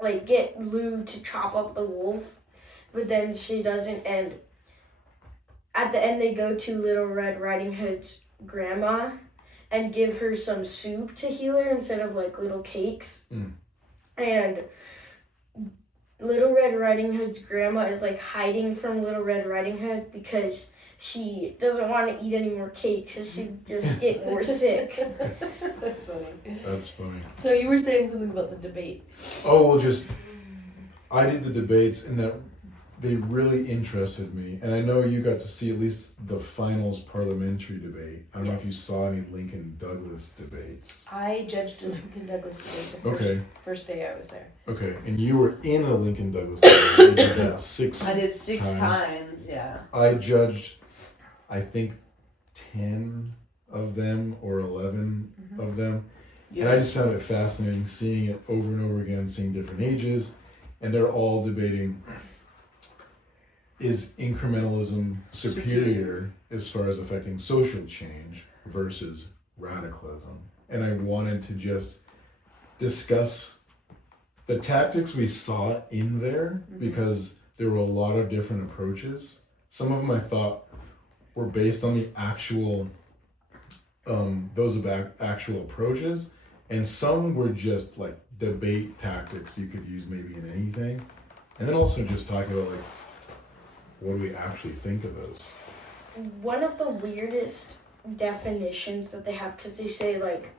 like get Lou to chop up the wolf, but then she doesn't. And at the end, they go to Little Red Riding Hood's grandma and give her some soup to heal her instead of like little cakes. And Little Red Riding Hood's grandma is like hiding from Little Red Riding Hood because she doesn't want to eat any more cake, so she'd just get more sick. That's funny. That's funny. So you were saying something about the debate. Oh, well, I did the debates and that they really interested me. And I know you got to see at least the finals parliamentary debate. I don't know if you saw any Lincoln Douglas debates. I judged the Lincoln Douglas debate the first day I was there. Okay, and you were in a Lincoln Douglas debate. You did that 6 I did 6 times, yeah. I judged, I think, 10 of them or 11 of them. Yeah. And I just found it fascinating seeing it over and over again, seeing different ages. And they're all debating, is incrementalism superior as far as affecting social change versus radicalism? And I wanted to just discuss the tactics we saw in there because there were a lot of different approaches. Some of them I thought were based on the actual, actual approaches, and some were just like debate tactics you could use maybe in anything. And then also just talking about like, what do we actually think of those? One of the weirdest definitions that they have, because they say like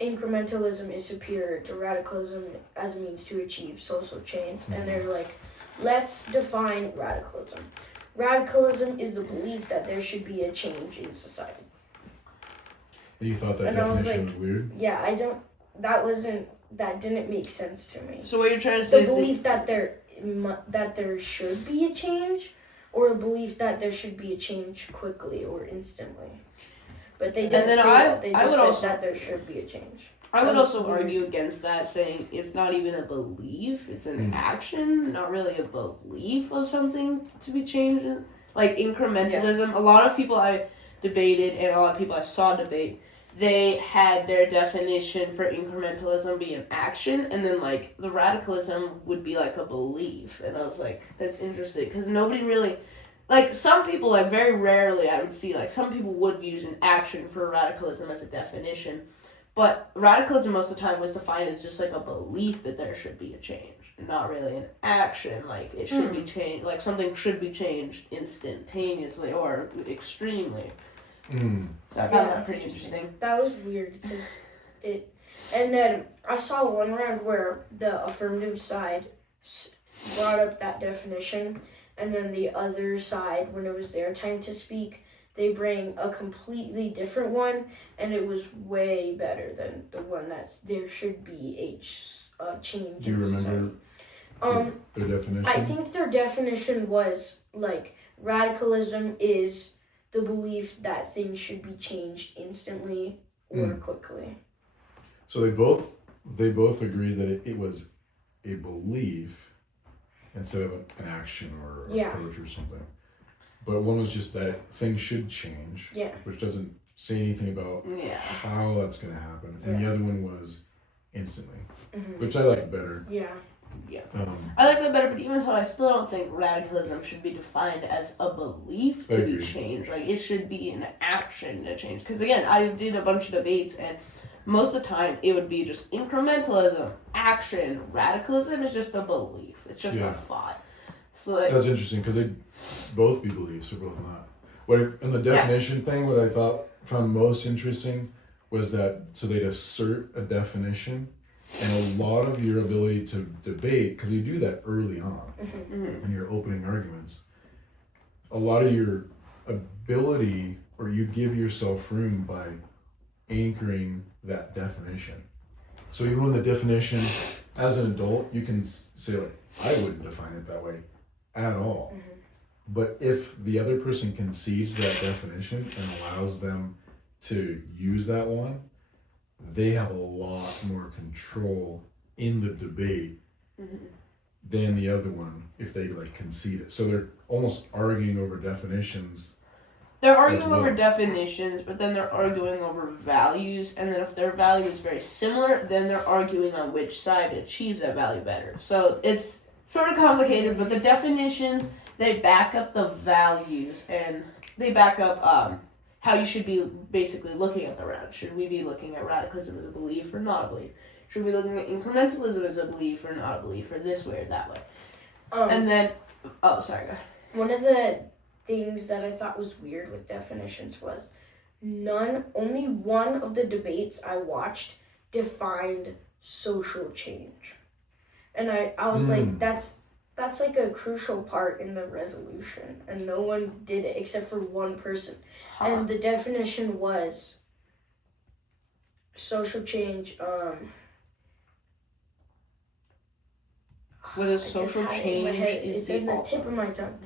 incrementalism is superior to radicalism as a means to achieve social change. And they're like, let's define radicalism. Radicalism is the belief that there should be a change in society. And you thought that definition was weird? Yeah, that didn't make sense to me. So what you're trying to say is the belief that there should be a change, or a belief that there should be a change quickly or instantly. But they didn't say that. They just said that there should be a change. I would also argue against that, saying it's not even a belief, it's an action, not really a belief of something to be changed. Like incrementalism, a lot of people I debated and a lot of people I saw debate, they had their definition for incrementalism be an action, and then like the radicalism would be like a belief. And I was like, that's interesting, because nobody really, like some people, like very rarely I would see, like some people would use an action for radicalism as a definition, but radicalism most of the time was defined as just like a belief that there should be a change, and not really an action, like it should be changed, like something should be changed instantaneously or extremely. So I found that pretty interesting. That was weird because and then I saw one round where the affirmative side brought up that definition, and then the other side, when it was their time to speak, they bring a completely different one, and it was way better than the one that there should be a change. Do you remember their definition? I think their definition was like radicalism is the belief that things should be changed instantly or quickly. So they both agreed that it was a belief instead of an action or approach or something. But one was just that things should change, which doesn't say anything about how that's going to happen. And the other one was instantly, which I like better. Yeah. Yeah. I like that better, but even so, I still don't think radicalism should be defined as a belief to be changed. Like, it should be an action to change. Because, again, I did a bunch of debates, and most of the time, it would be just incrementalism, action. Radicalism is just a belief. It's just a thought. So like, that's interesting, because they both be beliefs or both not. In the definition thing, what I found most interesting was that, so they'd assert a definition, and a lot of your ability to debate, because you do that early on in your opening arguments, a lot of your ability, or you give yourself room by anchoring that definition. So even when the definition, as an adult, you can say, like, I wouldn't define it that way at all. But if the other person concedes that definition and allows them to use that one, they have a lot more control in the debate than the other one if they like concede it. So they're almost arguing over definitions. They're arguing over definitions, but then they're arguing over values, and then if their value is very similar, then they're arguing on which side achieves that value better. So it's sort of complicated, but the definitions, they back up the values, and they back up how you should be basically looking at the radical. Should we be looking at radicalism as a belief or not a belief? Should we be looking at incrementalism as a belief or not a belief, or this way or that way? And then, sorry, go ahead. One of the things that I thought was weird with definitions was only one of the debates I watched defined social change. And I was like, that's like a crucial part in the resolution, and no one did it except for one person. And the definition was social change. What is social change? It's in the tip of my tongue.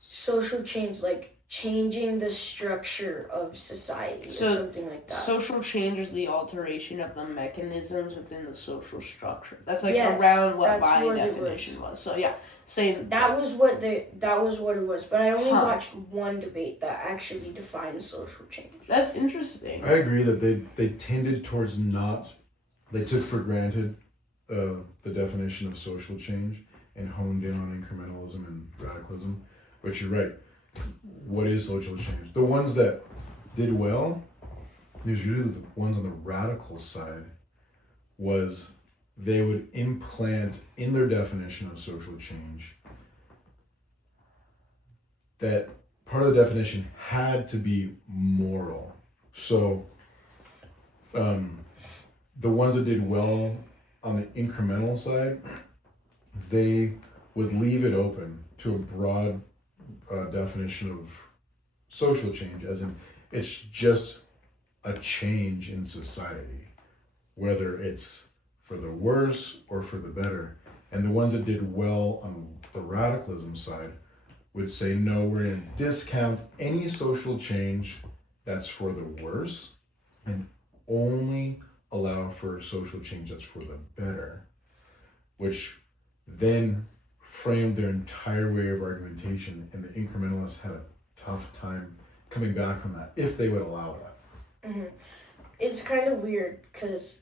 Social change, like changing the structure of society or something like that. Social change is the alteration of the mechanisms within the social structure. That's like around what my definition was. So yeah, same. That was what it was. But I only watched one debate that actually defined social change. That's interesting. I agree that they tended towards they took for granted the definition of social change and honed in on incrementalism and radicalism. But you're right. What is social change? The ones that did well, there's usually the ones on the radical side, was they would implant in their definition of social change that part of the definition had to be moral. So the ones that did well on the incremental side, they would leave it open to a broad definition of social change, as in it's just a change in society, whether it's for the worse or for the better. And the ones that did well on the radicalism side would say, no, we're going to discount any social change that's for the worse and only allow for social change that's for the better, which then framed their entire way of argumentation, and the incrementalists had a tough time coming back from that if they would allow that. It's kind of weird because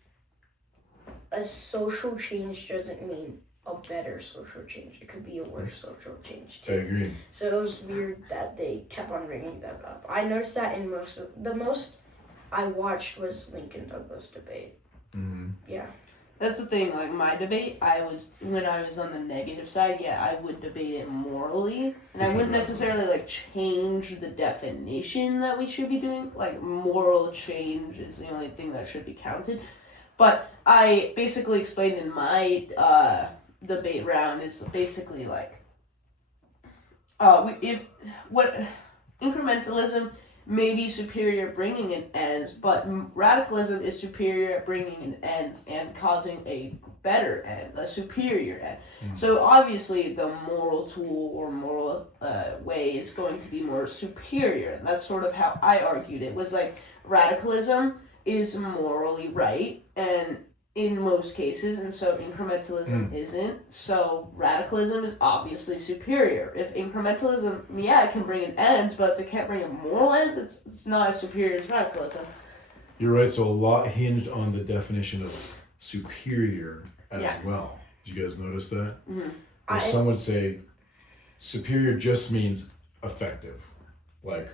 a social change doesn't mean a better social change. It could be a worse social change too. I agree. So it was weird that they kept on bringing that up. I noticed that in the most I watched was Lincoln Douglas debate. Yeah. That's the thing, like my debate, when I was on the negative side, I would debate it morally. And I wouldn't necessarily like change the definition that we should be doing. Like moral change is the only thing that should be counted. But I basically explained in my debate round is basically like, incrementalism may be superior at bringing in ends, but radicalism is superior at bringing in ends and causing a better end, a superior end. So obviously the moral tool or moral way is going to be more superior. And that's sort of how I argued it, was like radicalism is morally right and in most cases, and so incrementalism isn't. So radicalism is obviously superior. If incrementalism, it can bring in ends, but if it can't bring in moral ends, it's not as superior as radicalism. You're right. So a lot hinged on the definition of superior as Yeah. well. Did you guys notice that? Mhm. Or some would say superior just means effective. Like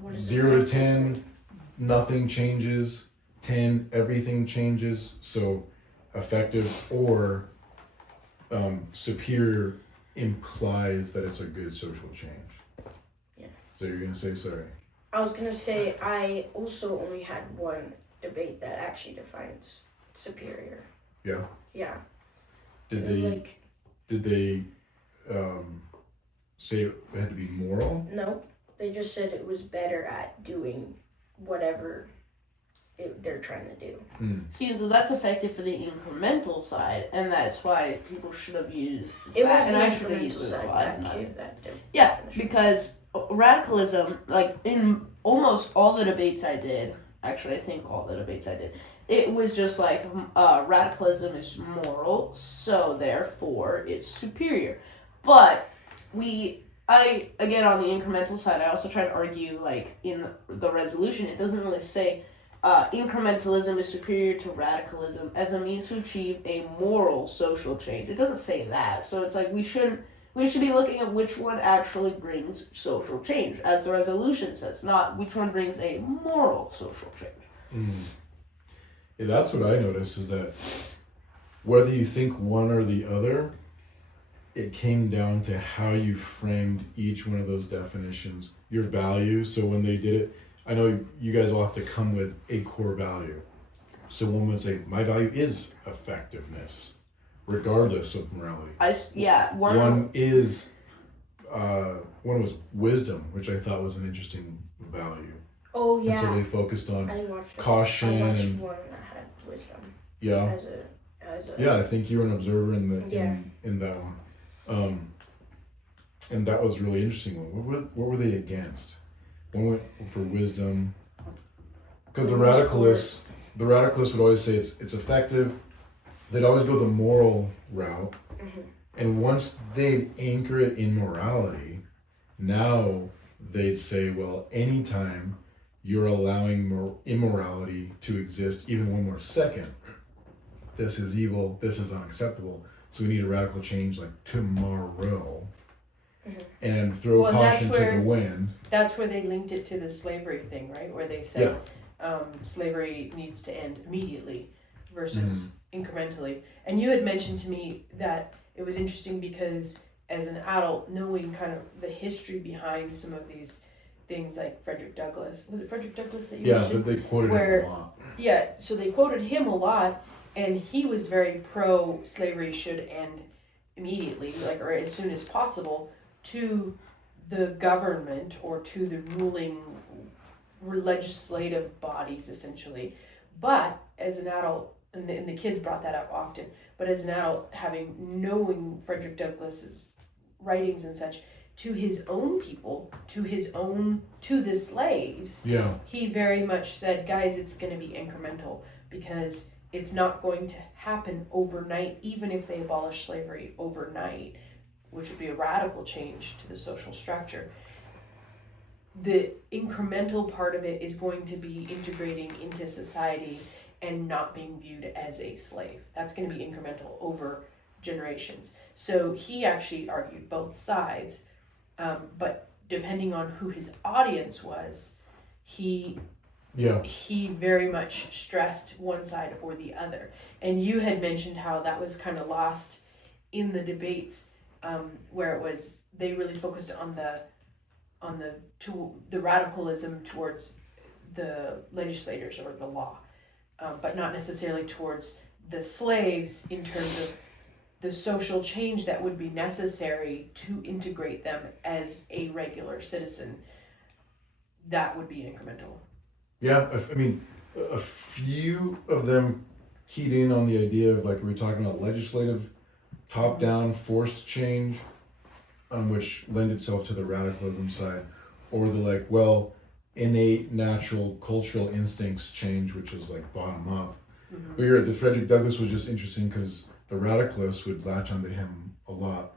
What is 0 to it? 10, nothing changes. 10, everything changes. So effective or superior implies that it's a good social change. Yeah. So you're gonna say sorry. I was gonna say I also only had one debate that actually defines superior. Yeah. Yeah. Did It was they like did they say it had to be moral? no, they just said it was better at doing whatever they're trying to do. See, so that's effective for the incremental side, and that's why people should have used It that, was and the I should have used incremental it as side well. that gave that Yeah, definition. because radicalism, like in almost all the debates I did, actually I think all the debates I did, it was just like radicalism is moral, so therefore it's superior. But again, on the incremental side, I also try to argue, like in the resolution, it doesn't really say incrementalism is superior to radicalism as a means to achieve a moral social change. It doesn't say that, so it's like we should be looking at which one actually brings social change, as the resolution says, not which one brings a moral social change. Yeah, that's what I noticed is that whether you think one or the other, it came down to how you framed each one of those definitions, your value. So when they did it, I know you guys will have to come with a core value. So one would say, my value is effectiveness, regardless of morality. One was wisdom, which I thought was an interesting value. Oh yeah. And so they focused on I watched caution I watched and one that had wisdom. yeah. As a Yeah, I think you were an observer in the Yeah. in that one, and that was really interesting. What were they against? One went for wisdom, because the radicalists would always say it's effective. They'd always go the moral route, and once they anchor it in morality, now they'd say, well, anytime you're allowing immorality to exist even one more second, this is evil, this is unacceptable, so we need a radical change like tomorrow. And throw caution to the wind. That's where they linked it to the slavery thing, right? Where they said slavery needs to end immediately versus incrementally. And you had mentioned to me that it was interesting because as an adult, knowing kind of the history behind some of these things like Frederick Douglass. Was it Frederick Douglass that you mentioned? Yeah, they quoted him a lot. Yeah, so they quoted him a lot, and he was very pro-slavery should end immediately, like, or as soon as possible, to the government or to the ruling legislative bodies, essentially. But as an adult, and the kids brought that up often, but as an adult, knowing Frederick Douglass's writings and such, to his own people, to the slaves, he very much said, guys, it's going to be incremental because it's not going to happen overnight, even if they abolish slavery overnight, which would be a radical change to the social structure. The incremental part of it is going to be integrating into society and not being viewed as a slave. That's going to be incremental over generations. So he actually argued both sides, but depending on who his audience was, he very much stressed one side or the other. And you had mentioned how that was kind of lost in the debates, where it was they really focused on the radicalism towards the legislators or the law, but not necessarily towards the slaves in terms of the social change that would be necessary to integrate them as a regular citizen. That would be incremental. Yeah, I mean, a few of them keyed in on the idea of, like, we were talking about legislative, top-down, forced change, which lend itself to the radicalism side, or the, like, well, innate, natural, cultural instincts change, which is, like, bottom-up. But the Frederick Douglass was just interesting because the radicalists would latch onto him a lot.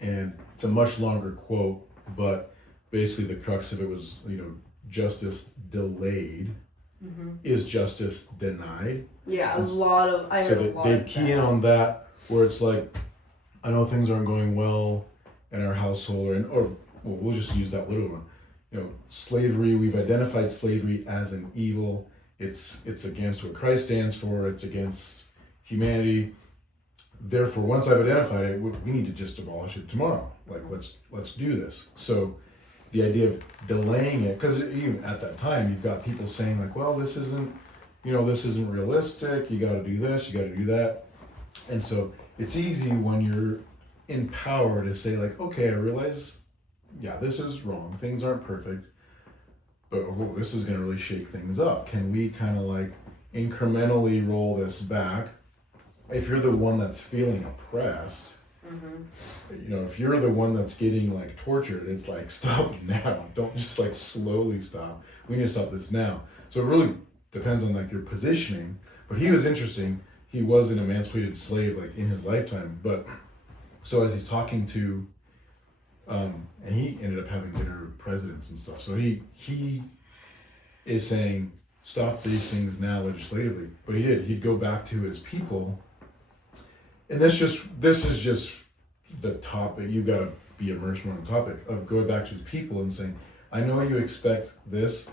And it's a much longer quote, but basically the crux of it was, justice delayed is justice denied. Yeah, a lot of I So heard a lot they of key that. in on that, where it's like, I know things aren't going well in our household, or well, we'll just use that little one. You know, slavery. We've identified slavery as an evil. It's against what Christ stands for. It's against humanity. Therefore, once I've identified it, we need to just abolish it tomorrow. Like, let's do this. So, the idea of delaying it, because even at that time, you've got people saying like, well, this isn't realistic. You got to do this. You got to do that. And so it's easy when you're in power to say like, okay, I realize, yeah, this is wrong. Things aren't perfect, but this is going to really shake things up. Can we kind of like incrementally roll this back? If you're the one that's feeling oppressed, if you're the one that's getting like tortured, it's like, stop now. Don't just like slowly stop. We need to stop this now. So it really depends on like your positioning. But he was interesting. He was an emancipated slave like in his lifetime. But so as he's talking to, and he ended up having dinner with presidents and stuff. So he is saying, stop these things now legislatively. But he did. He'd go back to his people. And this is just the topic. You got to be immersed more in the topic of going back to his people and saying, I know you expect this.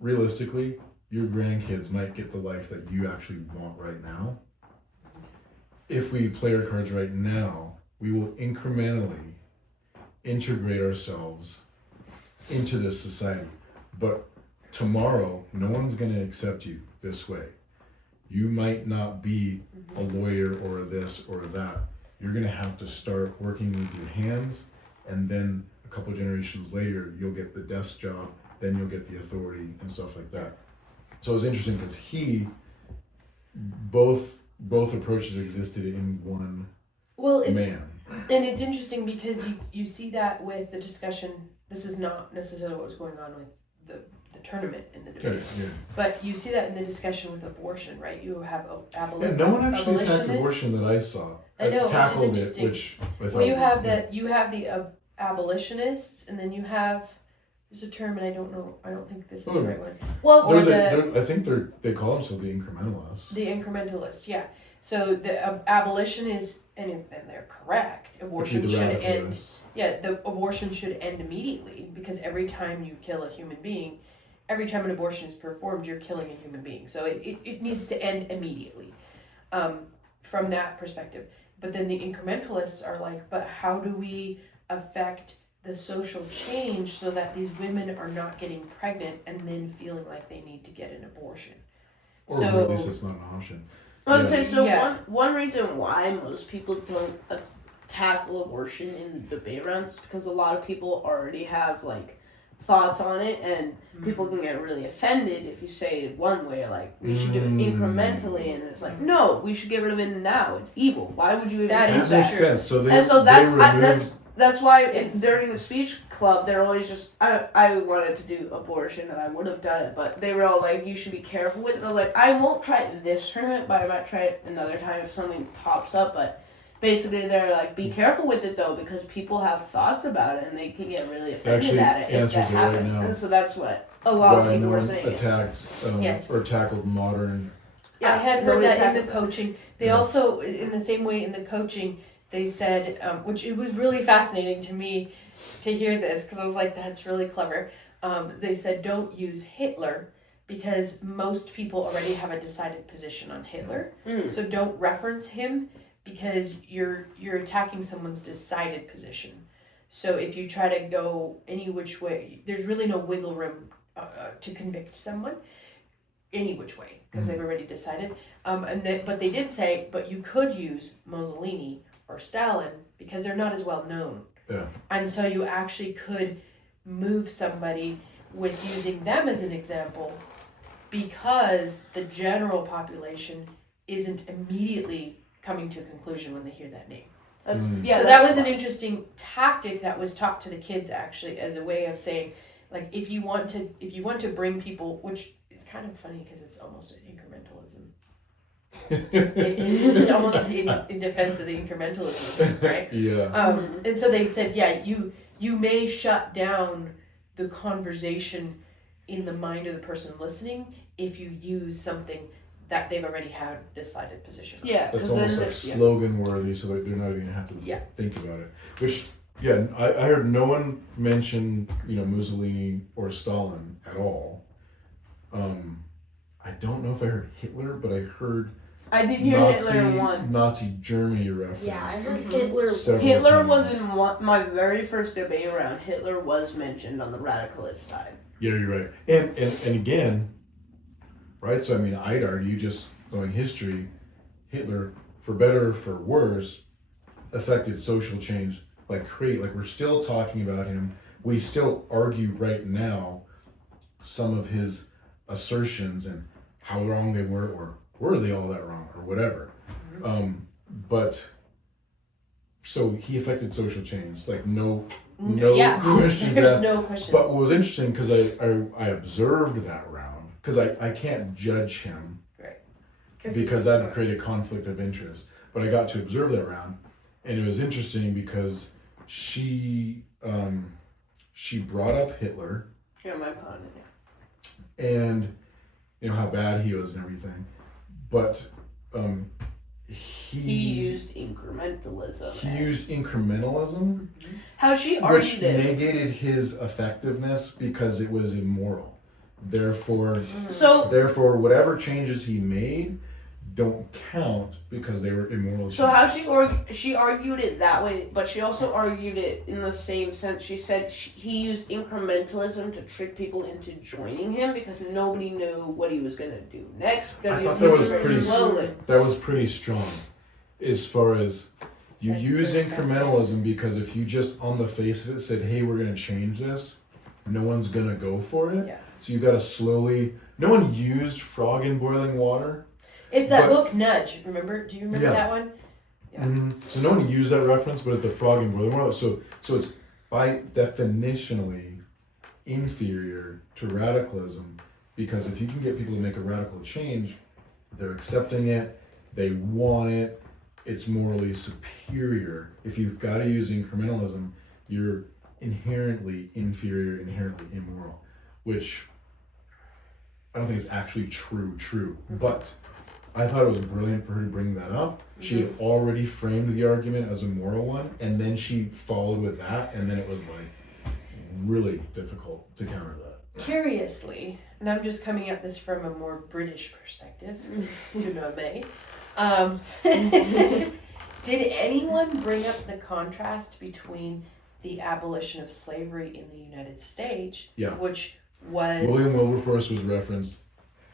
Realistically, your grandkids might get the life that you actually want right now. If we play our cards right now, we will incrementally integrate ourselves into this society. But tomorrow, no one's going to accept you this way. You might not be a lawyer or this or that. You're going to have to start working with your hands, and then a couple generations later, you'll get the desk job, then you'll get the authority and stuff like that. So it was interesting because both approaches existed in one man. And it's interesting because you see that with the discussion. This is not necessarily what was going on with the tournament in the debate. Okay, yeah. But you see that in the discussion with abortion, right? You have Yeah, no one actually attacked abortion that I saw. I know, tackled which is it, which I thought. Well, you have the abolitionists, and then you have there's a term, and I don't think this is the right one. Well, I think they call themselves the incrementalists. The incrementalists, yeah. So the abolition is, and they're correct. Abortion should end. Yeah, the abortion should end immediately, because every time you kill a human being, every time an abortion is performed, you're killing a human being. So it needs to end immediately, from that perspective. But then the incrementalists are like, but how do we affect the social change so that these women are not getting pregnant and then feeling like they need to get an abortion? Or at least it's not an option. I would say one reason why most people don't tackle abortion in the debate rounds is because a lot of people already have like thoughts on it, and people can get really offended if you say it one way, like we should do it incrementally, and it's like, no, we should get rid of it now. It's evil. Why would you even do that? Makes sense. So that's why it's during the speech club they're always just I wanted to do abortion and I would have done it, but they were all like, you should be careful with it. I was like, I won't try it this tournament, but I might try it another time if something pops up. But basically they're like, be careful with it though, because people have thoughts about it and they can get really offended at it if that happens. Right, and so that's what a lot of people were saying. Attacked or tackled modern. Yeah, I had heard that in the coaching. They also, in the same way in the coaching, they said, which it was really fascinating to me to hear this, because I was like, that's really clever. They said, don't use Hitler, because most people already have a decided position on Hitler. So don't reference him, because you're attacking someone's decided position. So if you try to go any which way, there's really no wiggle room to convict someone any which way, because they've already decided. But they did say, but you could use Mussolini or Stalin because they're not as well known. Yeah. And so you actually could move somebody with using them as an example, because the general population isn't immediately coming to a conclusion when they hear that name. So that was an interesting tactic that was taught to the kids, actually, as a way of saying, like, if you want to bring people, which is kind of funny because it's almost an incrementalism. It's almost in defense of the incrementalism, right? Yeah. And so they said, yeah, you may shut down the conversation in the mind of the person listening if you use something that they've already had decided position on. Yeah, That's 'cause then almost like slogan worthy, so that they're not even have to think about it. Which, yeah, I heard no one mention, Mussolini or Stalin at all. I don't know if I heard Hitler, but I heard I did hear Hitler in one. Nazi Germany reference. Yeah, I heard Hitler. Hitler was in my very first debate round. Hitler was mentioned on the radicalist side. Yeah, you're right. And again, right? So, I mean, I'd argue, just knowing history, Hitler, for better or for worse, affected social change like we're still talking about him. We still argue right now some of his assertions and how wrong they were, or were they all that wrong, or whatever. But so he affected social change, like no questions There's asked. no question. But what was interesting, because I observed that round, because I can't judge him, Right. because that would create a conflict of interest. But I got to observe that round, and it was interesting because she brought up Hitler. Yeah, my opponent. And how bad he was and everything, but he used incrementalism. He used incrementalism, How she which argued it. negated his effectiveness because it was immoral. Therefore, whatever changes he made don't count because they were immoral. So how she argued it that way, but she also argued it in the same sense. She said he used incrementalism to trick people into joining him because nobody knew what he was gonna do next. Because I he thought that was moving pretty slowly. That was pretty strong, as far as you That's use very incrementalism, because if you just on the face of it said, "Hey, we're gonna change this," no one's gonna go for it. Yeah. So you gotta slowly. No one used frog in boiling water. It's that But- book Nudge, remember? Do you remember Yeah. that one? Yeah. Mm-hmm. So no one used that reference, but it's the frog in boiling water. So it's by definitionally inferior to radicalism, because if you can get people to make a radical change, they're accepting it, they want it, it's morally superior. If you've got to use incrementalism, you're inherently inferior, inherently immoral, which I don't think is actually true, but I thought it was brilliant for her to bring that up. She had already framed the argument as a moral one, and then she followed with that, and then it was like really difficult to counter that. Curiously, and I'm just coming at this from a more British perspective, you know me. Did anyone bring up the contrast between the abolition of slavery in the United States, Yeah. which was William Wilberforce was referenced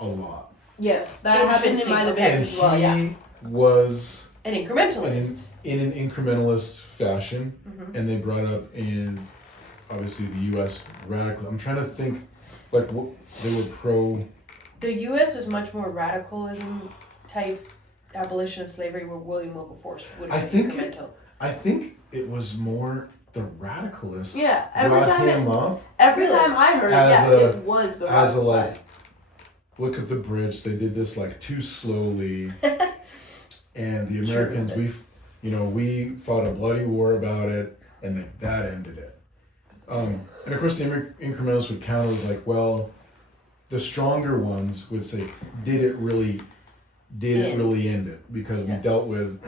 a lot. Yes, that happened in my Interesting, debates And as well. he Yeah. was an incrementalist? in an incrementalist fashion, Mhm. and they brought up in obviously the U.S. radical. I'm trying to think, like what they were pro. The U.S. was much more radicalism type abolition of slavery, where William Wilberforce would I have been think- incremental. I think it was more the radicalists. Yeah, every brought time him up Every Really? time I heard As it, a- it was the as a radical like. side. Look at the bridge. They did this like too slowly, and the Americans we fought a bloody war about it, and then that ended it. And of course, the incrementalists would counter with like, well, the stronger ones would say, did it really end it? Because we dealt with,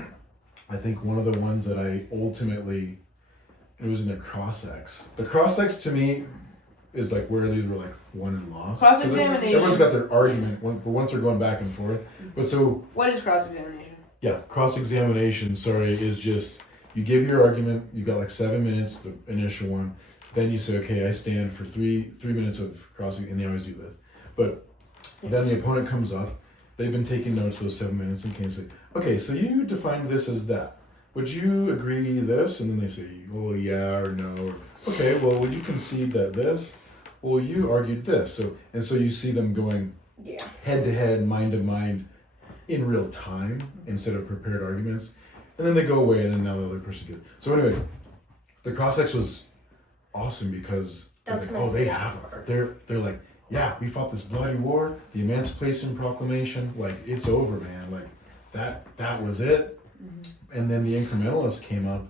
I think one of the ones that I ultimately, it was in the cross-ex. The cross-ex to me is like where these were like won and lost. 'Cause Cross-examination. Everyone's got their argument, but once they're going back and forth. But so, What is cross-examination? yeah, cross-examination, is just, you give your argument, you've got like 7 minutes, the initial one, then you say, okay, I stand for three minutes of crossing, and they always do this. But then the opponent comes up, they've been taking notes for those 7 minutes, and can say, okay, so you defined this as that. Would you agree this? And then they say, well, yeah or no. Or, okay, well, would you concede that this? Well, you argued this. So you see them going head to head, mind to mind, in real time instead of prepared arguments. And then they go away, and then now the other person goes. So anyway, the cross-ex was awesome because That's like, they have it. They're like, yeah, we fought this bloody war, the Emancipation Proclamation, like it's over, man. Like that was it. And then the incrementalists came up,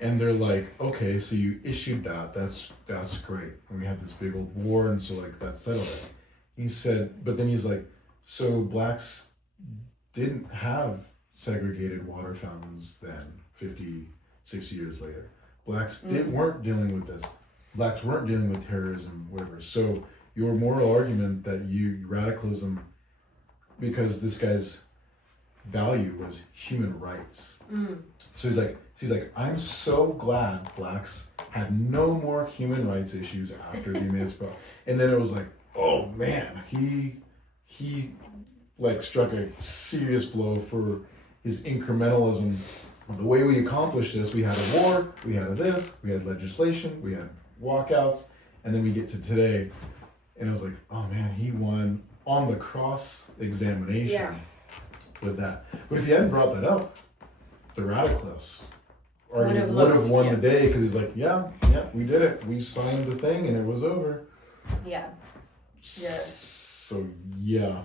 And they're like, okay, so you issued that. That's great. And we had this big old war, and so like that settled it. He said, but then he's like, so blacks didn't have segregated water fountains then, 50, 60 years later. Blacks weren't dealing with this. Blacks weren't dealing with terrorism, whatever. So your moral argument that radicalism, because this guy's value was human rights. So he's like, I'm so glad blacks had no more human rights issues after the Emancipation. And then it was like, oh man, he like struck a serious blow for his incrementalism. The way we accomplished this, we had a war, we had this, we had legislation, we had walkouts, and then we get to today, and it was like, oh man, he won on the cross examination with that. But if he hadn't brought that up, the radicalists would have won the day, because he's like, yeah, we did it. We signed the thing and it was over. Yeah. So yeah.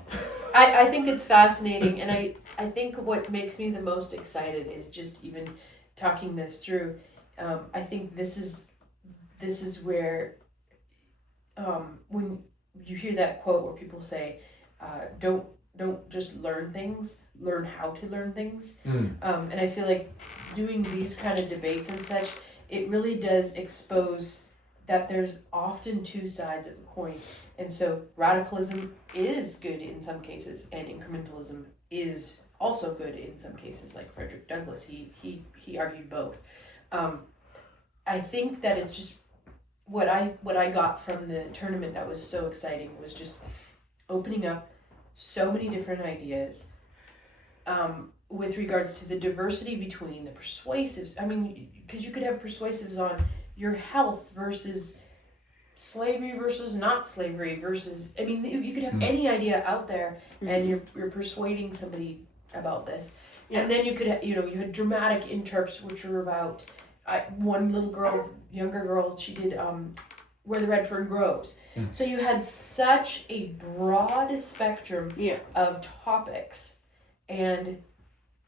I think it's fascinating, and I think what makes me the most excited is just even talking this through. I think this is where when you hear that quote where people say, don't just learn things, learn how to learn things. And I feel like doing these kind of debates and such, it really does expose that there's often two sides of the coin. And so radicalism is good in some cases, and incrementalism is also good in some cases. Like Frederick Douglass, he argued both. I think that it's just what I got from the tournament that was so exciting was just opening up so many different ideas with regards to the diversity between the persuasives. I mean, because you could have persuasives on your health versus slavery versus not slavery versus, I mean, you could have any idea out there, and you're persuading somebody about this. And then you could, you had dramatic interps, which were about one little girl, younger girl, she did Where the Red Fern Grows. So you had such a broad spectrum of topics and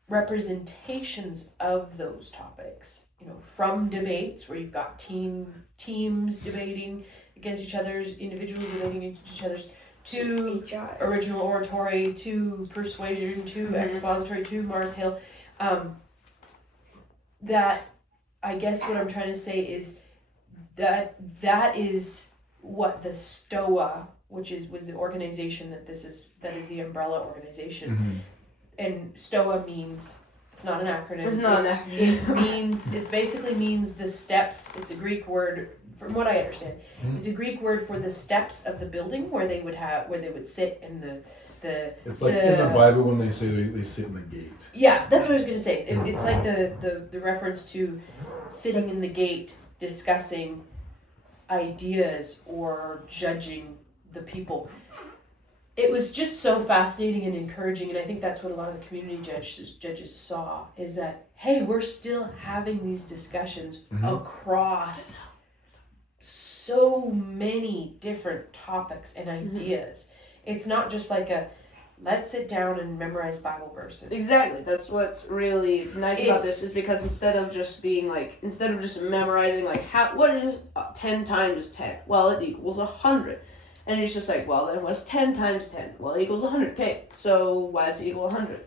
representations of those topics. From debates where you've got teams debating against each other's, individuals debating against each other's, to original oratory, to persuasion, to expository, to Mars Hill. That, I guess what I'm trying to say is that is what the STOA, was the organization that is the umbrella organization. And STOA means, it's not an acronym. It's not an acronym. It basically means the steps. It's a Greek word, from what I understand. It's a Greek word for the steps of the building where they would sit in the It's like in the Bible when they say they sit in the gate. Yeah, that's what I was going to say. It's like the reference to sitting in the gate discussing ideas or judging the people. It was just so fascinating and encouraging, and I think that's what a lot of the community judges saw, is that, hey, we're still having these discussions across so many different topics and ideas. It's not just like let's sit down and memorize Bible verses. Exactly. That's what's really nice about this, is because instead of just memorizing what is 10 times 10? Well, it equals 100. And it's just like, well, then what's 10 times 10? Well, it equals 100. Okay, so why does it equal 100?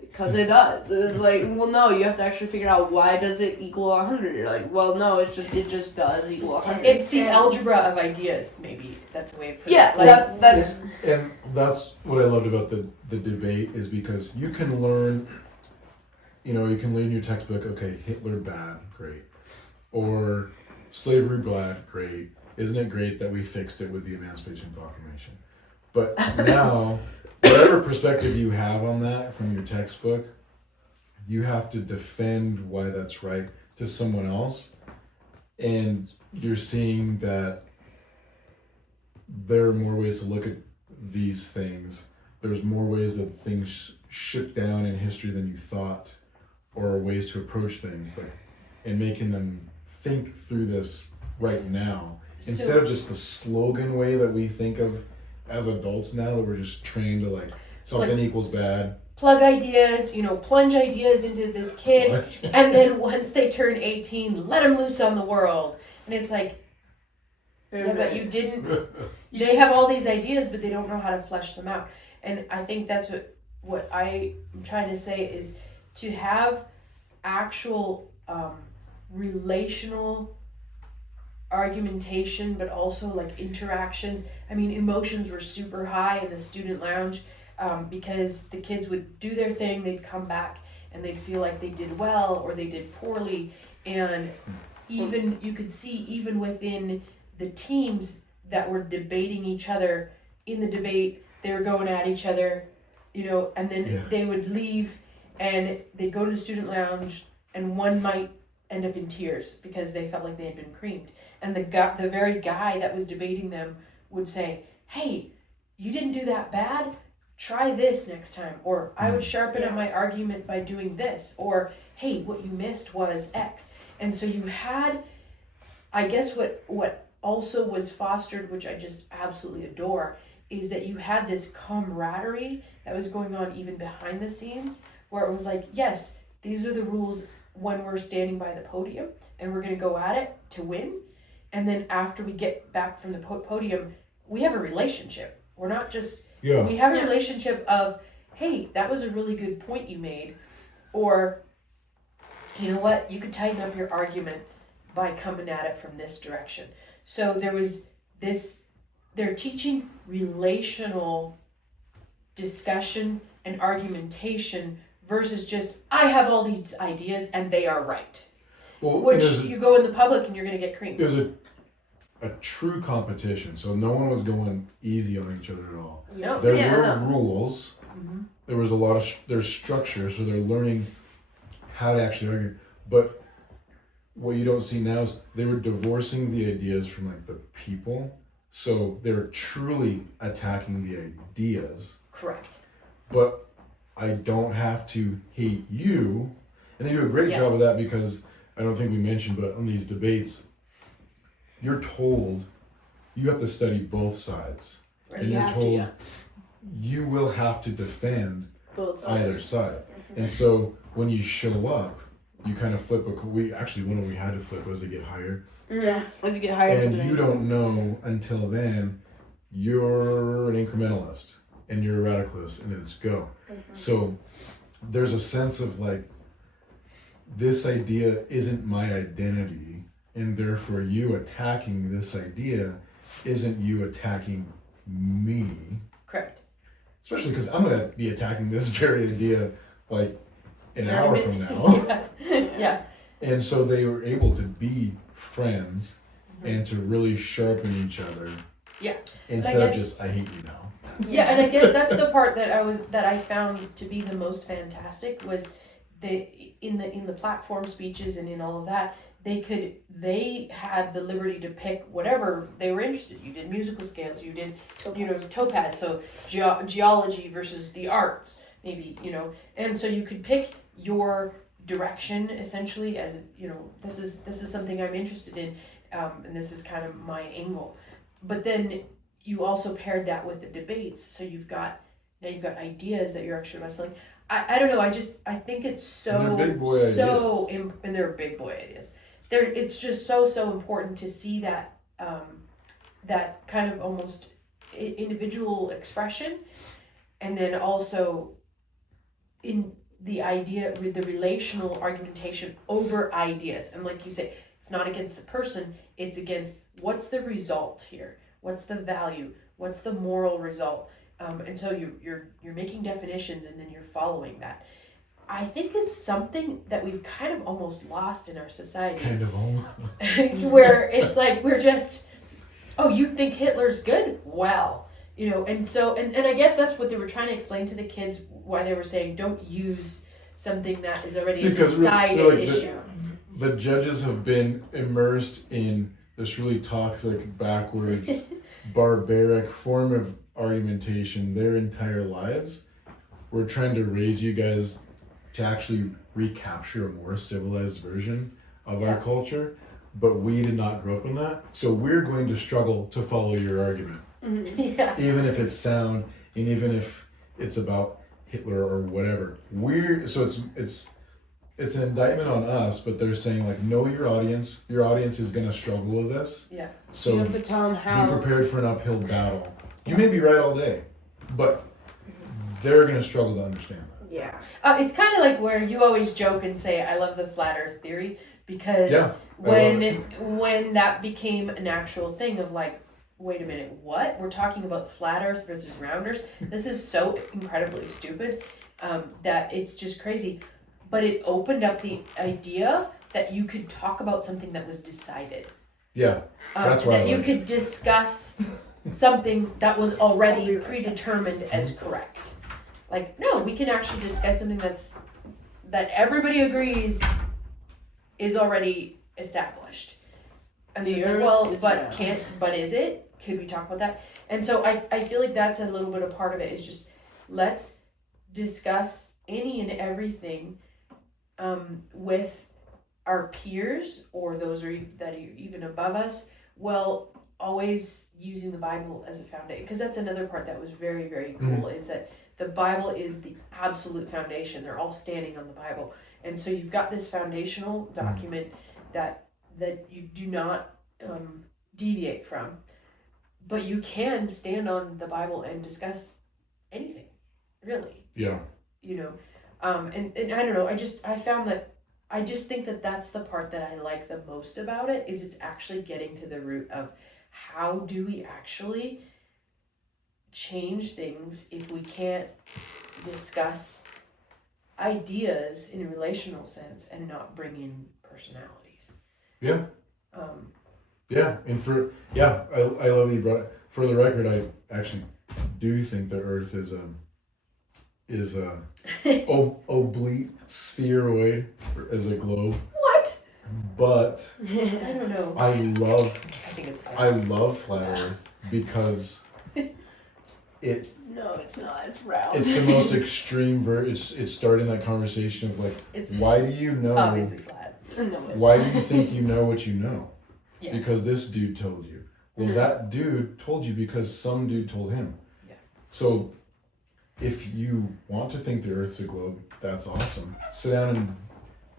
Because it does. It's like, well, no, you have to actually figure out, why does it equal 100? You're like, well, no, it just does equal 100. It's the algebra of ideas, maybe. That's a way of putting it. Yeah, that's... And that's what I loved about the debate, is because you can learn, you can learn your textbook, okay, Hitler bad, great. Or slavery bad, great. Isn't it great that we fixed it with the Emancipation Proclamation? But now, whatever perspective you have on that from your textbook, you have to defend why that's right to someone else. And you're seeing that there are more ways to look at these things. There's more ways that things shook down in history than you thought, or ways to approach things, and making them think through this right now, instead of just the slogan way that we think of as adults now, that we're just trained to something equals bad, plug ideas, plunge ideas into this kid, and then once they turn 18, let them loose on the world. And it's like, yeah, but you didn't. They have all these ideas, but they don't know how to flesh them out. And I think that's what I'm trying to say is to have actual relational argumentation, but also like interactions. I mean, emotions were super high in the student lounge because the kids would do their thing, they'd come back and they'd feel like they did well or they did poorly. And even you could see even within the teams that were debating each other in the debate, they were going at each other, and then they would leave and they'd go to the student lounge and one might end up in tears because they felt like they had been creamed. And the very guy that was debating them would say, hey, you didn't do that bad, try this next time. Or I would sharpen up my argument by doing this. Or, hey, what you missed was X. And so you had, I guess what also was fostered, which I just absolutely adore, is that you had this camaraderie that was going on even behind the scenes, where it was like, yes, these are the rules when we're standing by the podium and we're going to go at it to win. And then after we get back from the podium, we have a relationship. We're not just, we have a relationship of, hey, that was a really good point you made. Or, you know what, you could tighten up your argument by coming at it from this direction. So there was this, they're teaching relational discussion and argumentation versus just, I have all these ideas and they are right. Well, which you go in the public and you're going to get creamed. It was a true competition, so no one was going easy on each other at all. No. There were rules. Mm-hmm. There was a lot of there's structure, so they're learning how to actually argue. But what you don't see now is they were divorcing the ideas from like the people, so they're truly attacking the ideas. Correct. But I don't have to hate you, and they do a great job of that because I don't think we mentioned, but on these debates, you're told you have to study both sides. Right. And you're told you will have to defend either side. Mm-hmm. And so when you show up, you kind of flip one we had to flip was to get hired. Yeah, as you get hired. And you don't know until then you're an incrementalist and you're a radicalist, and then it's go. Mm-hmm. So there's a sense of like, this idea isn't my identity, and therefore you attacking this idea isn't you attacking me. Correct. Especially because I'm going to be attacking this very idea like an hour from now. Yeah. And so they were able to be friends and to really sharpen each other. Yeah. Instead of just, I hate you now. Yeah, and I guess that's the part that I found to be the most fantastic was in the platform speeches and in all of that, they had the liberty to pick whatever they were interested in. You did musical scales, you did topaz, so geology versus the arts, maybe, and so you could pick your direction essentially as this is something I'm interested in, and this is kind of my angle. But then you also paired that with the debates, so you've got ideas that you're actually wrestling. I don't know. I think it's so and they're big boy ideas. It's just so important to see that that kind of almost individual expression, and then also in the idea with the relational argumentation over ideas. And like you say, it's not against the person; it's against what's the result here, what's the value, what's the moral result. And so you're making definitions and then you're following that. I think it's something that we've kind of almost lost in our society. Kind of almost. Where it's like we're just, oh, you think Hitler's good? Well, and so and I guess that's what they were trying to explain to the kids, why they were saying don't use something that is already a decided issue. The judges have been immersed in this really toxic, backwards, barbaric form of argumentation their entire lives. We're trying to raise you guys to actually recapture a more civilized version of our culture, but we did not grow up in that, so we're going to struggle to follow your argument. Mm-hmm. Yeah. Even if it's sound, and even if it's about Hitler or whatever. So it's an indictment on us, but they're saying like, know your audience. Your audience is gonna struggle with this. Yeah. So you have to tell them how. be prepared for an uphill battle. You may be right all day, but they're gonna struggle to understand that. Yeah. It's kind of like where you always joke and say, "I love the flat Earth theory," because Yeah, when that became an actual thing of like, wait a minute, what? We're talking about flat Earth versus round Earth. This is so incredibly stupid that it's just crazy. But it opened up the idea that you could talk about something that was decided. Yeah, that's why that you could discuss something that was already predetermined as correct. Like, no, we can actually discuss something that everybody agrees is already established. And The it's like, Earth well, is but round. but is it? Could we talk about that? And so I feel like that's a little bit of part of it, is just let's discuss any and everything with our peers or those that are even above us, well, always using the Bible as a foundation, because that's another part that was very, very cool, is that the Bible is the absolute foundation. They're all standing on the Bible. And so you've got this foundational document that you do not deviate from, but you can stand on the Bible and discuss anything, really. Yeah. You know, and I don't know, I just think that that's the part that I like the most about it, is it's actually getting to the root of how do we actually change things if we can't discuss ideas in a relational sense and not bring in personalities. Yeah. Yeah, and I love that you brought it. For the record, I actually do think the Earth is a oblique spheroid as a globe. What? But I don't know. I think it's love flat Earth because it's No, it's not. It's round. it's the most extreme it's starting that conversation of like, It's why do you know obviously flat. No, why do you think you know what you know? Yeah. Because this dude told you. Well, that dude told you because some dude told him. Yeah. So if you want to think the Earth's a globe, that's awesome. Sit down and,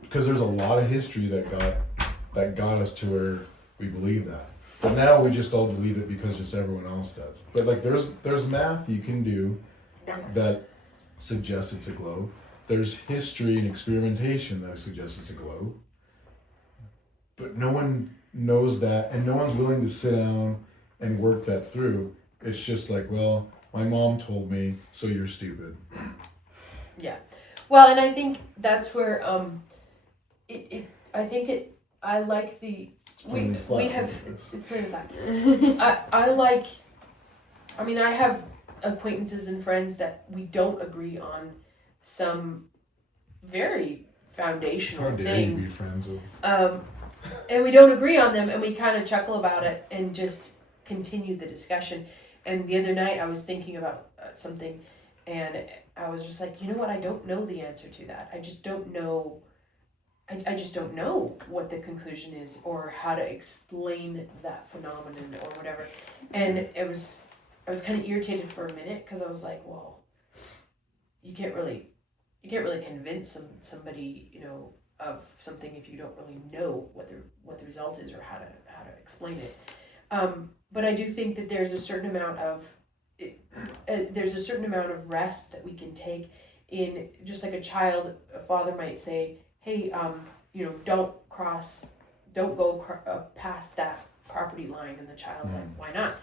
because there's a lot of history that got us to where we believe that. But now we just all believe it because just everyone else does. But like there's math you can do that suggests it's a globe. There's history and experimentation that suggests it's a globe. But no one knows that, and no one's willing to sit down and work that through. It's just like, well, my mom told me, so you're stupid. Yeah. Well, and I think that's where I like the we have it's pretty flat. I have acquaintances and friends that we don't agree on some very foundational How dare you be things. friends with? And we don't agree on them, and we kind of chuckle about it and just continue the discussion. And the other night I was thinking about something, and I was just like, you know what? I don't know the answer to that. I just don't know. I just don't know what the conclusion is or how to explain that phenomenon or whatever. And I was kind of irritated for a minute because I was like, well, you can't really convince somebody, you know, of something if you don't really know what the result is or how to explain it. But I do think that there's a certain amount of rest that we can take in, just like a father might say, hey, you know, don't go past that property line, and the child's like, why not?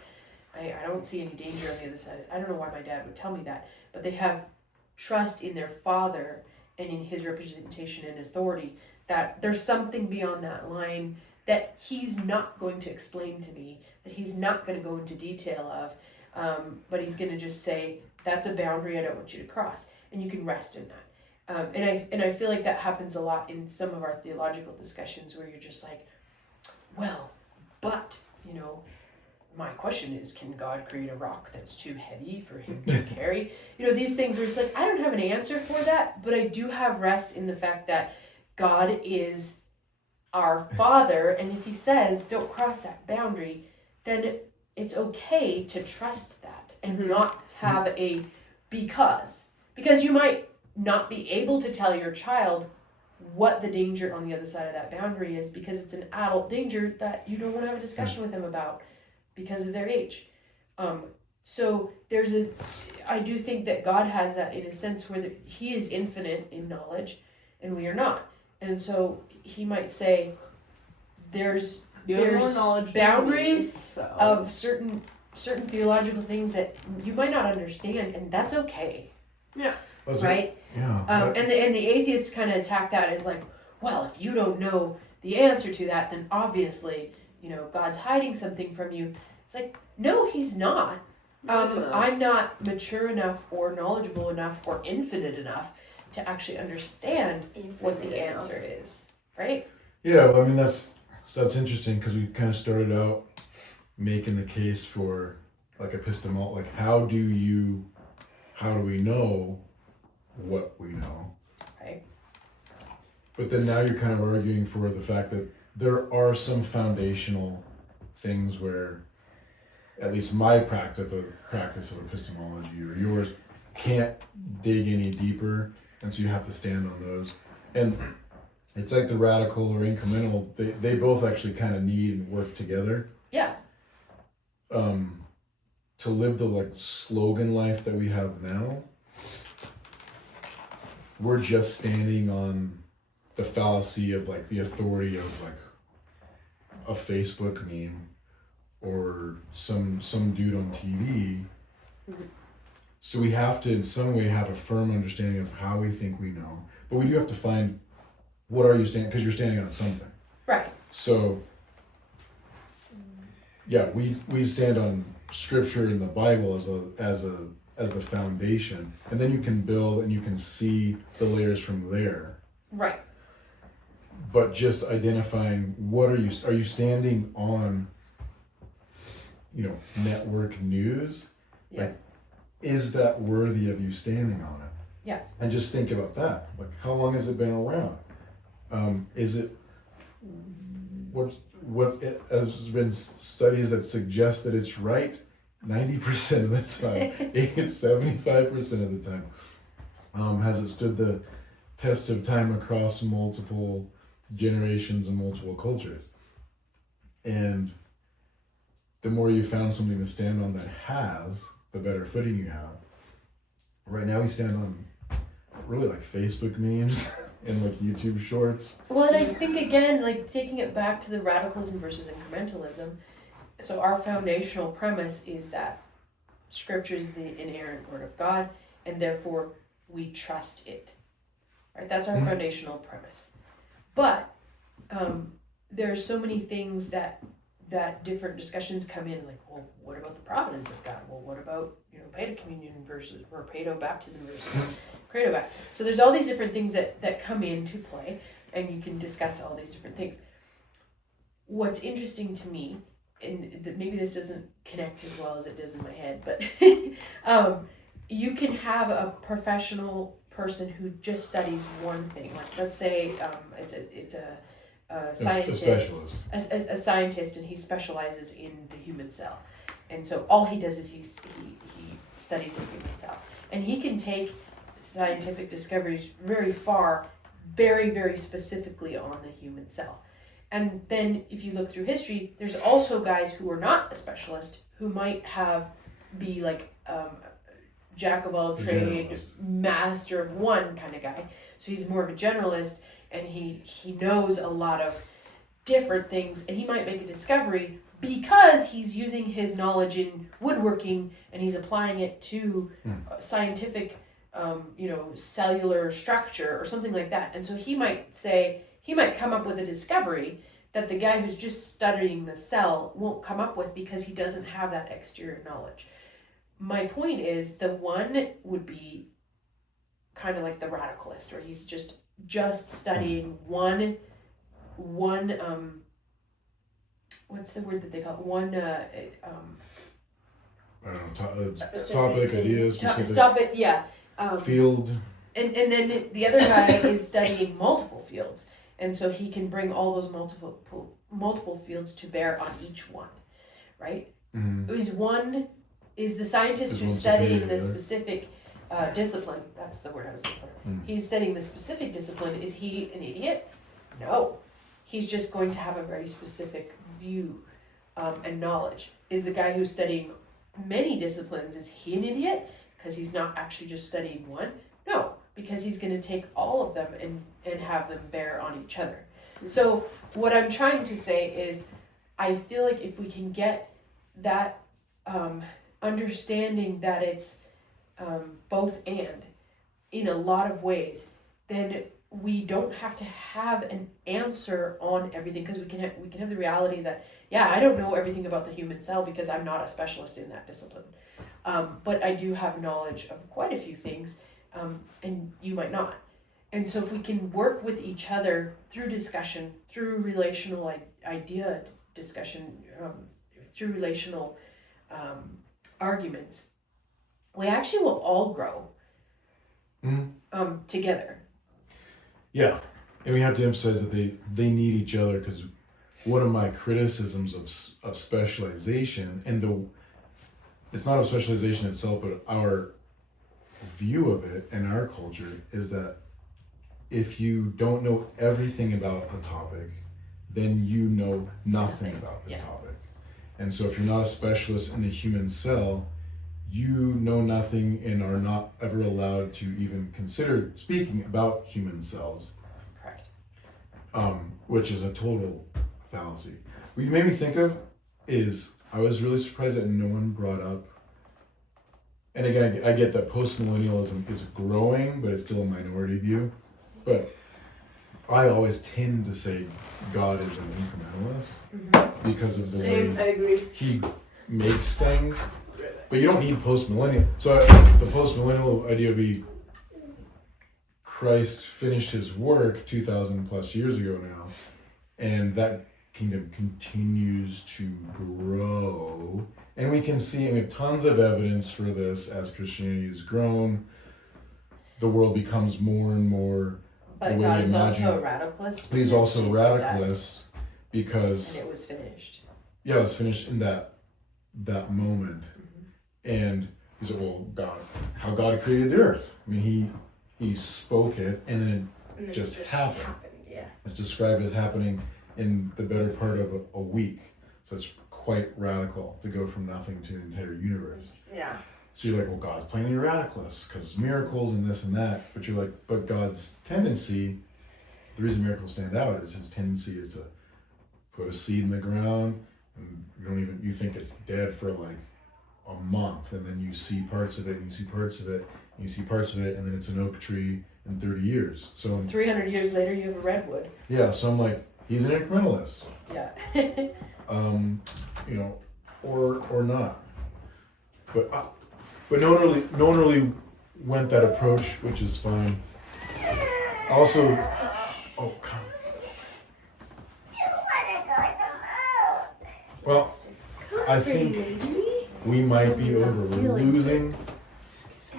I don't see any danger on the other side. I don't know why my dad would tell me that, but they have trust in their father and in his representation and authority that there's something beyond that line that he's not going to explain to me, that he's not going to go into detail of, but he's going to just say, that's a boundary I don't want you to cross, and you can rest in that. And I feel like that happens a lot in some of our theological discussions where you're just like, well, but, you know, my question is, can God create a rock that's too heavy for him to carry? You know, these things are just like, I don't have an answer for that, but I do have rest in the fact that God is our Father, and if he says, don't cross that boundary, then it's okay to trust that and not have a because. Because you might not be able to tell your child what the danger on the other side of that boundary is, because it's an adult danger that you don't want to have a discussion with them about because of their age. So I do think that God has that in a sense where he is infinite in knowledge and we are not. And so he might say there's boundaries of certain theological things that you might not understand, and that's okay. Yeah. Right? Yeah. And the atheists kind of attack that as like, well, if you don't know the answer to that, then obviously, God's hiding something from you. It's like, no, he's not. I'm not mature enough or knowledgeable enough or infinite enough to actually understand what the answer is, right? Yeah, well, I mean, that's interesting, because we kind of started out making the case for like epistemology, like how do we know what we know? Right. But then now you're kind of arguing for the fact that there are some foundational things where at least my practice of epistemology or yours can't dig any deeper, and so you have to stand on those. And it's like the radical or incremental, they both actually kind of need and work together. Yeah. To live the like slogan life that we have now, we're just standing on the fallacy of like the authority of like a Facebook meme or some dude on TV. So we have to in some way have a firm understanding of how we think we know, but we do have to find what are you standing, because you're standing on something. Right. So yeah, we stand on Scripture in the Bible as the foundation, and then you can build and you can see the layers from there. Right. But just identifying what are you standing on, network news? Yeah. Like, is that worthy of you standing on it? Yeah. And just think about that. Like, how long has it been around? Is it has been studies that suggest that it's right 90% of the time, 75% of the time. Has it stood the test of time across multiple generations and multiple cultures? And the more you found something to stand on that has, the better footing you have. Right now we stand on really like Facebook memes and like YouTube shorts. Well, and I think again, like taking it back to the radicalism versus incrementalism. So our foundational premise is that Scripture is the inerrant word of God, and therefore we trust it. Right? That's our foundational premise. But there are so many things that different discussions come in, like, well, what about the providence of God? Well, what about Beta communion versus or Paedo baptism versus Credo baptism? So there's all these different things that come into play, and you can discuss all these different things. What's interesting to me, and maybe this doesn't connect as well as it does in my head, but you can have a professional person who just studies one thing. Like, let's say it's a scientist, a scientist, and he specializes in the human cell, and so all he does is he studies the human cell, and he can take scientific discoveries very far, very, very specifically on the human cell. And then if you look through history, there's also guys who are not a specialist who might be like jack of all trades, master of one kind of guy. So he's more of a generalist, and he knows a lot of different things, and he might make a discovery because he's using his knowledge in woodworking and he's applying it to scientific cellular structure or something like that. And so he might come up with a discovery that the guy who's just studying the cell won't come up with because he doesn't have that exterior knowledge. My point is, the one would be kind of like the radicalist, where he's just studying one what's the word that they call it? One I don't know, topic, idea, specific. Stop it, yeah. Field. And then the other guy is studying multiple fields, and so he can bring all those multiple fields to bear on each one, right? Mm-hmm. Is the scientist who's studying the specific discipline. That's the word I was looking for. He's studying the specific discipline. Is he an idiot? No. He's just going to have a very specific view and knowledge. Is the guy who's studying many disciplines, is he an idiot? Because he's not actually just studying one? No, because he's going to take all of them and have them bear on each other. So what I'm trying to say is, I feel like if we can get that understanding that it's both and in a lot of ways, then we don't have to have an answer on everything, because we can have the reality that, yeah, I don't know everything about the human cell because I'm not a specialist in that discipline, but I do have knowledge of quite a few things, and you might not. And so if we can work with each other through discussion, through relational idea discussion, through relational arguments, we actually will all grow together. Yeah, and we have to emphasize that they need each other, because one of my criticisms of specialization, and it's not of specialization itself, but our view of it and our culture, is that if you don't know everything about a topic, then you know nothing about the topic. And so if you're not a specialist in the human cell, you know nothing and are not ever allowed to even consider speaking about human cells. Correct. Which is a total fallacy. What you made me think of is, I was really surprised that no one brought up, and again, I get that post-millennialism is growing, but it's still a minority view. But I always tend to say God is an incrementalist because of the way I agree. he makes things. But you don't need post-millennial. So the post-millennial idea would be Christ finished his work 2,000 plus years ago now, and that kingdom continues to grow. And we can see, and we have tons of evidence for this as Christianity has grown. The world becomes more and more. But God is also a radicalist. But he's also a radicalist because. And it was finished. Yeah, it was finished in that moment. And he said, well, God, how God created the earth. I mean, he spoke it, and then it just happened. Yeah. It's described as happening in the better part of a week. So it's quite radical to go from nothing to an entire universe. Yeah. So you're like, well, God's plainly radicalist because miracles and this and that. But you're like, but God's tendency, the reason miracles stand out is his tendency is to put a seed in the ground, and you think it's dead for like a month, and then you see parts of it, and you see parts of it, and you see parts of it, and then it's an oak tree in 30 years. So 300 years later, you have a redwood. Yeah, so I'm like, he's an incrementalist. Yeah. Or not. But no one really went that approach, which is fine. Also, come. Well, I think we might be over. We're losing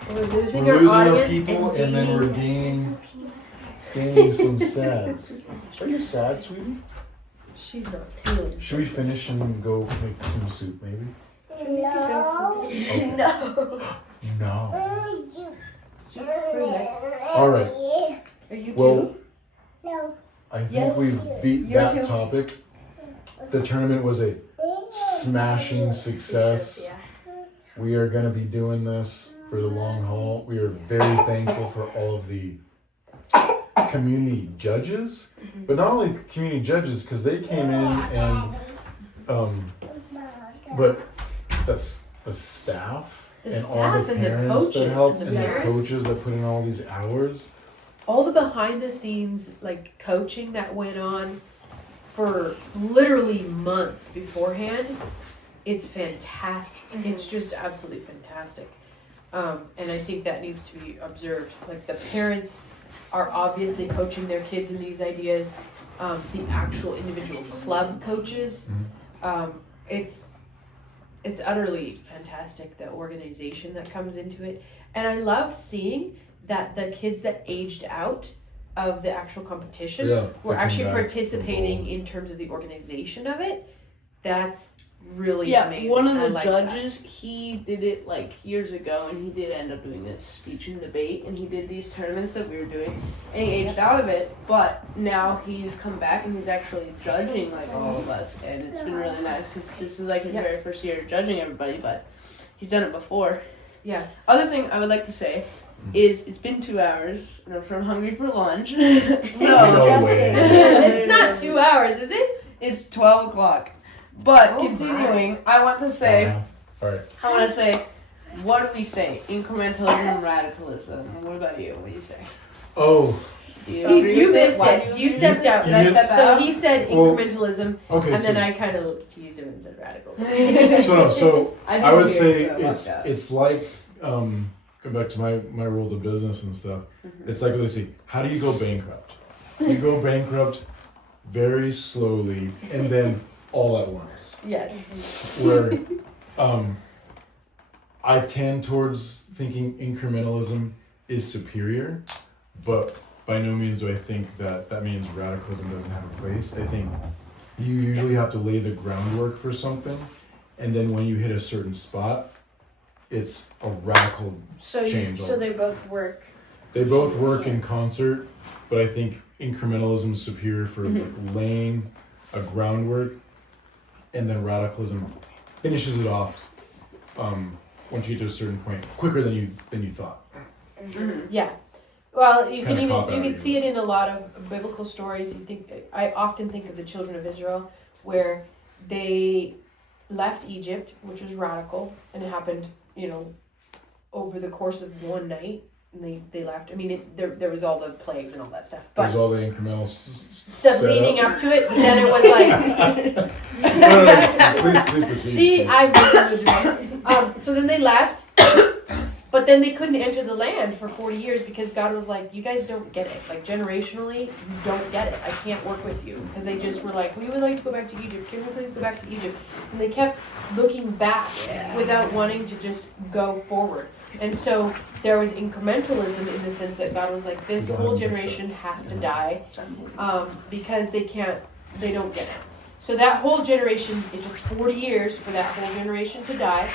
our people, and then we're gaining some sads. Are you sad, sweetie? She's not feeling. Should we finish and go make some soup, maybe? No. Okay. No. Soup for next. All right. Are you Well, No. I think Yes. we've beat You're that too. topic. The tournament was a smashing success. Yeah. We are going to be doing this for the long haul. We are very thankful for all of the community judges, but not only community judges, because they came in and, but the staff The and staff all the and the parents coaches that helped and and the the parents. coaches that put in all these hours. All the behind the scenes coaching that went on for literally months beforehand, it's fantastic. It's just absolutely fantastic. And I think that needs to be observed. The parents are obviously coaching their kids in these ideas. The actual individual club coaches, it's utterly fantastic, the organization that comes into it. And I loved seeing that the kids that aged out of the actual competition were actually participating in terms of the organization of it. That's really Yeah, amazing. one of I the like judges, he did it like years ago, and he did end up doing this speech and debate, and he did these tournaments that we were doing, and he aged out of it, but now he's come back and he's actually judging like all of us, and it's been really nice because this is like his very first year judging everybody, but he's done it before. Yeah. Other thing I would like to say is it's been 2 hours, and I'm sort of hungry for lunch, so No way. It's not 2 hours, is it? it's 12 o'clock. But Oh continuing, I want to say, All right. I want to say, what do we say? Incrementalism, radicalism. What about you? What do you say? Oh, Do You agree with missed Why it. do You stepped out. Did I step So out? he said Well, incrementalism, okay. and So, then I kind of teased him and said radicals. so I I would didn't say hear that. it's like going back to my world of business and stuff. It's like let's see, how do you go bankrupt? You go bankrupt very slowly and then all at once. Yes. Where I tend towards thinking incrementalism is superior, but by no means do I think that means radicalism doesn't have a place. I think you usually have to lay the groundwork for something, and then when you hit a certain spot, it's a radical change. So they both work. They both work in concert, but I think incrementalism is superior for laying a groundwork, and then radicalism finishes it off once you get to a certain point quicker than you thought. Yeah. Well, you It's can kinda even cop-out, you can really. see it in a lot of biblical stories. I often think of the children of Israel, where they left Egypt, which was radical, and it happened, over the course of one night. And they left. I mean, there was all the plagues and all that stuff, but There's all the incremental stuff leading up to it. But then it was like, Please proceed. see, so then they left, but then they couldn't enter the land for 40 years because God was like, you guys don't get it. Like, generationally, you don't get it. I can't work with you. Because they just were like, we would like to go back to Egypt. Can we please go back to Egypt? And they kept looking back without wanting to just go forward. And so there was incrementalism in the sense that God was like, this whole generation has to die because they don't get it. So that whole generation, it took 40 years for that whole generation to die.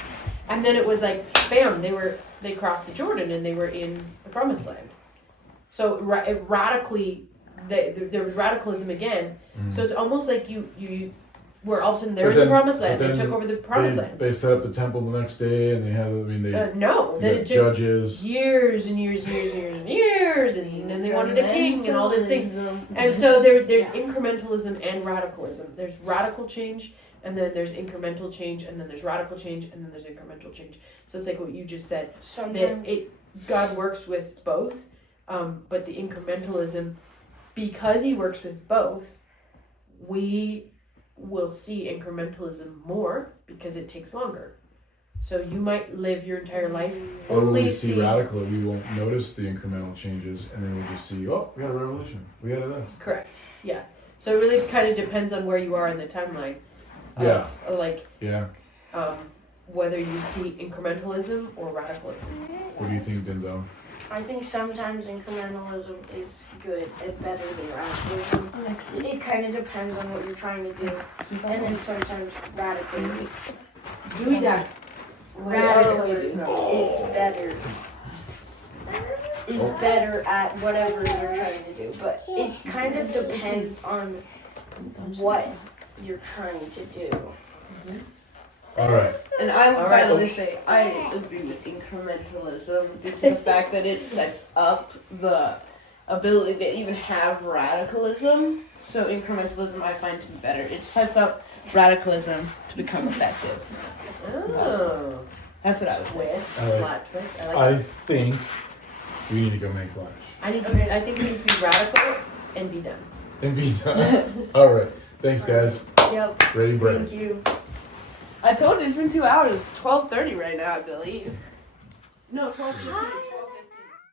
And then it was like, bam, they crossed the Jordan and they were in the promised land. So it radically, there was radicalism again. So it's almost like you where all of a sudden they're in the promised land. They took over the promised land. They set up the temple the next day, and they had. No, then it took judges. years and years and years and years and years, and then they wanted a king and all these things. And so there's incrementalism and radicalism. There's radical change, and then there's incremental change, and then there's radical change, and then there's incremental change. So it's like what you just said. Sometimes God works with both, but the incrementalism, because He works with both, we will see incrementalism more because it takes longer. So you might live your entire life Or when only we see radical, we won't notice the incremental changes, and then we'll just see, oh, we got a revolution. We got this. Correct. Yeah. So it really kind of depends on where you are in the timeline. Yeah. Yeah. Whether you see incrementalism or radicalism. What do you think, Denzel? I think sometimes incrementalism is good and better than radicalism. It kind of depends on what you're trying to do. And then sometimes radicalism is better. Is better at whatever you're trying to do. But it kind of depends on what you're trying to do. All right. And I would finally say I agree with incrementalism due to the fact that it sets up the ability to even have radicalism. So incrementalism I find to be better. It sets up radicalism to become effective. Oh. That's what I would say. Twist. All right. Plot twist. I like I that. think we need to go make lunch. I think we need to be radical and be done. And be done. All right. Thanks, guys. Yep. Ready, bread. Thank you. I told you it's been 2 hours. It's 12:30 right now, I believe. No, 12:15.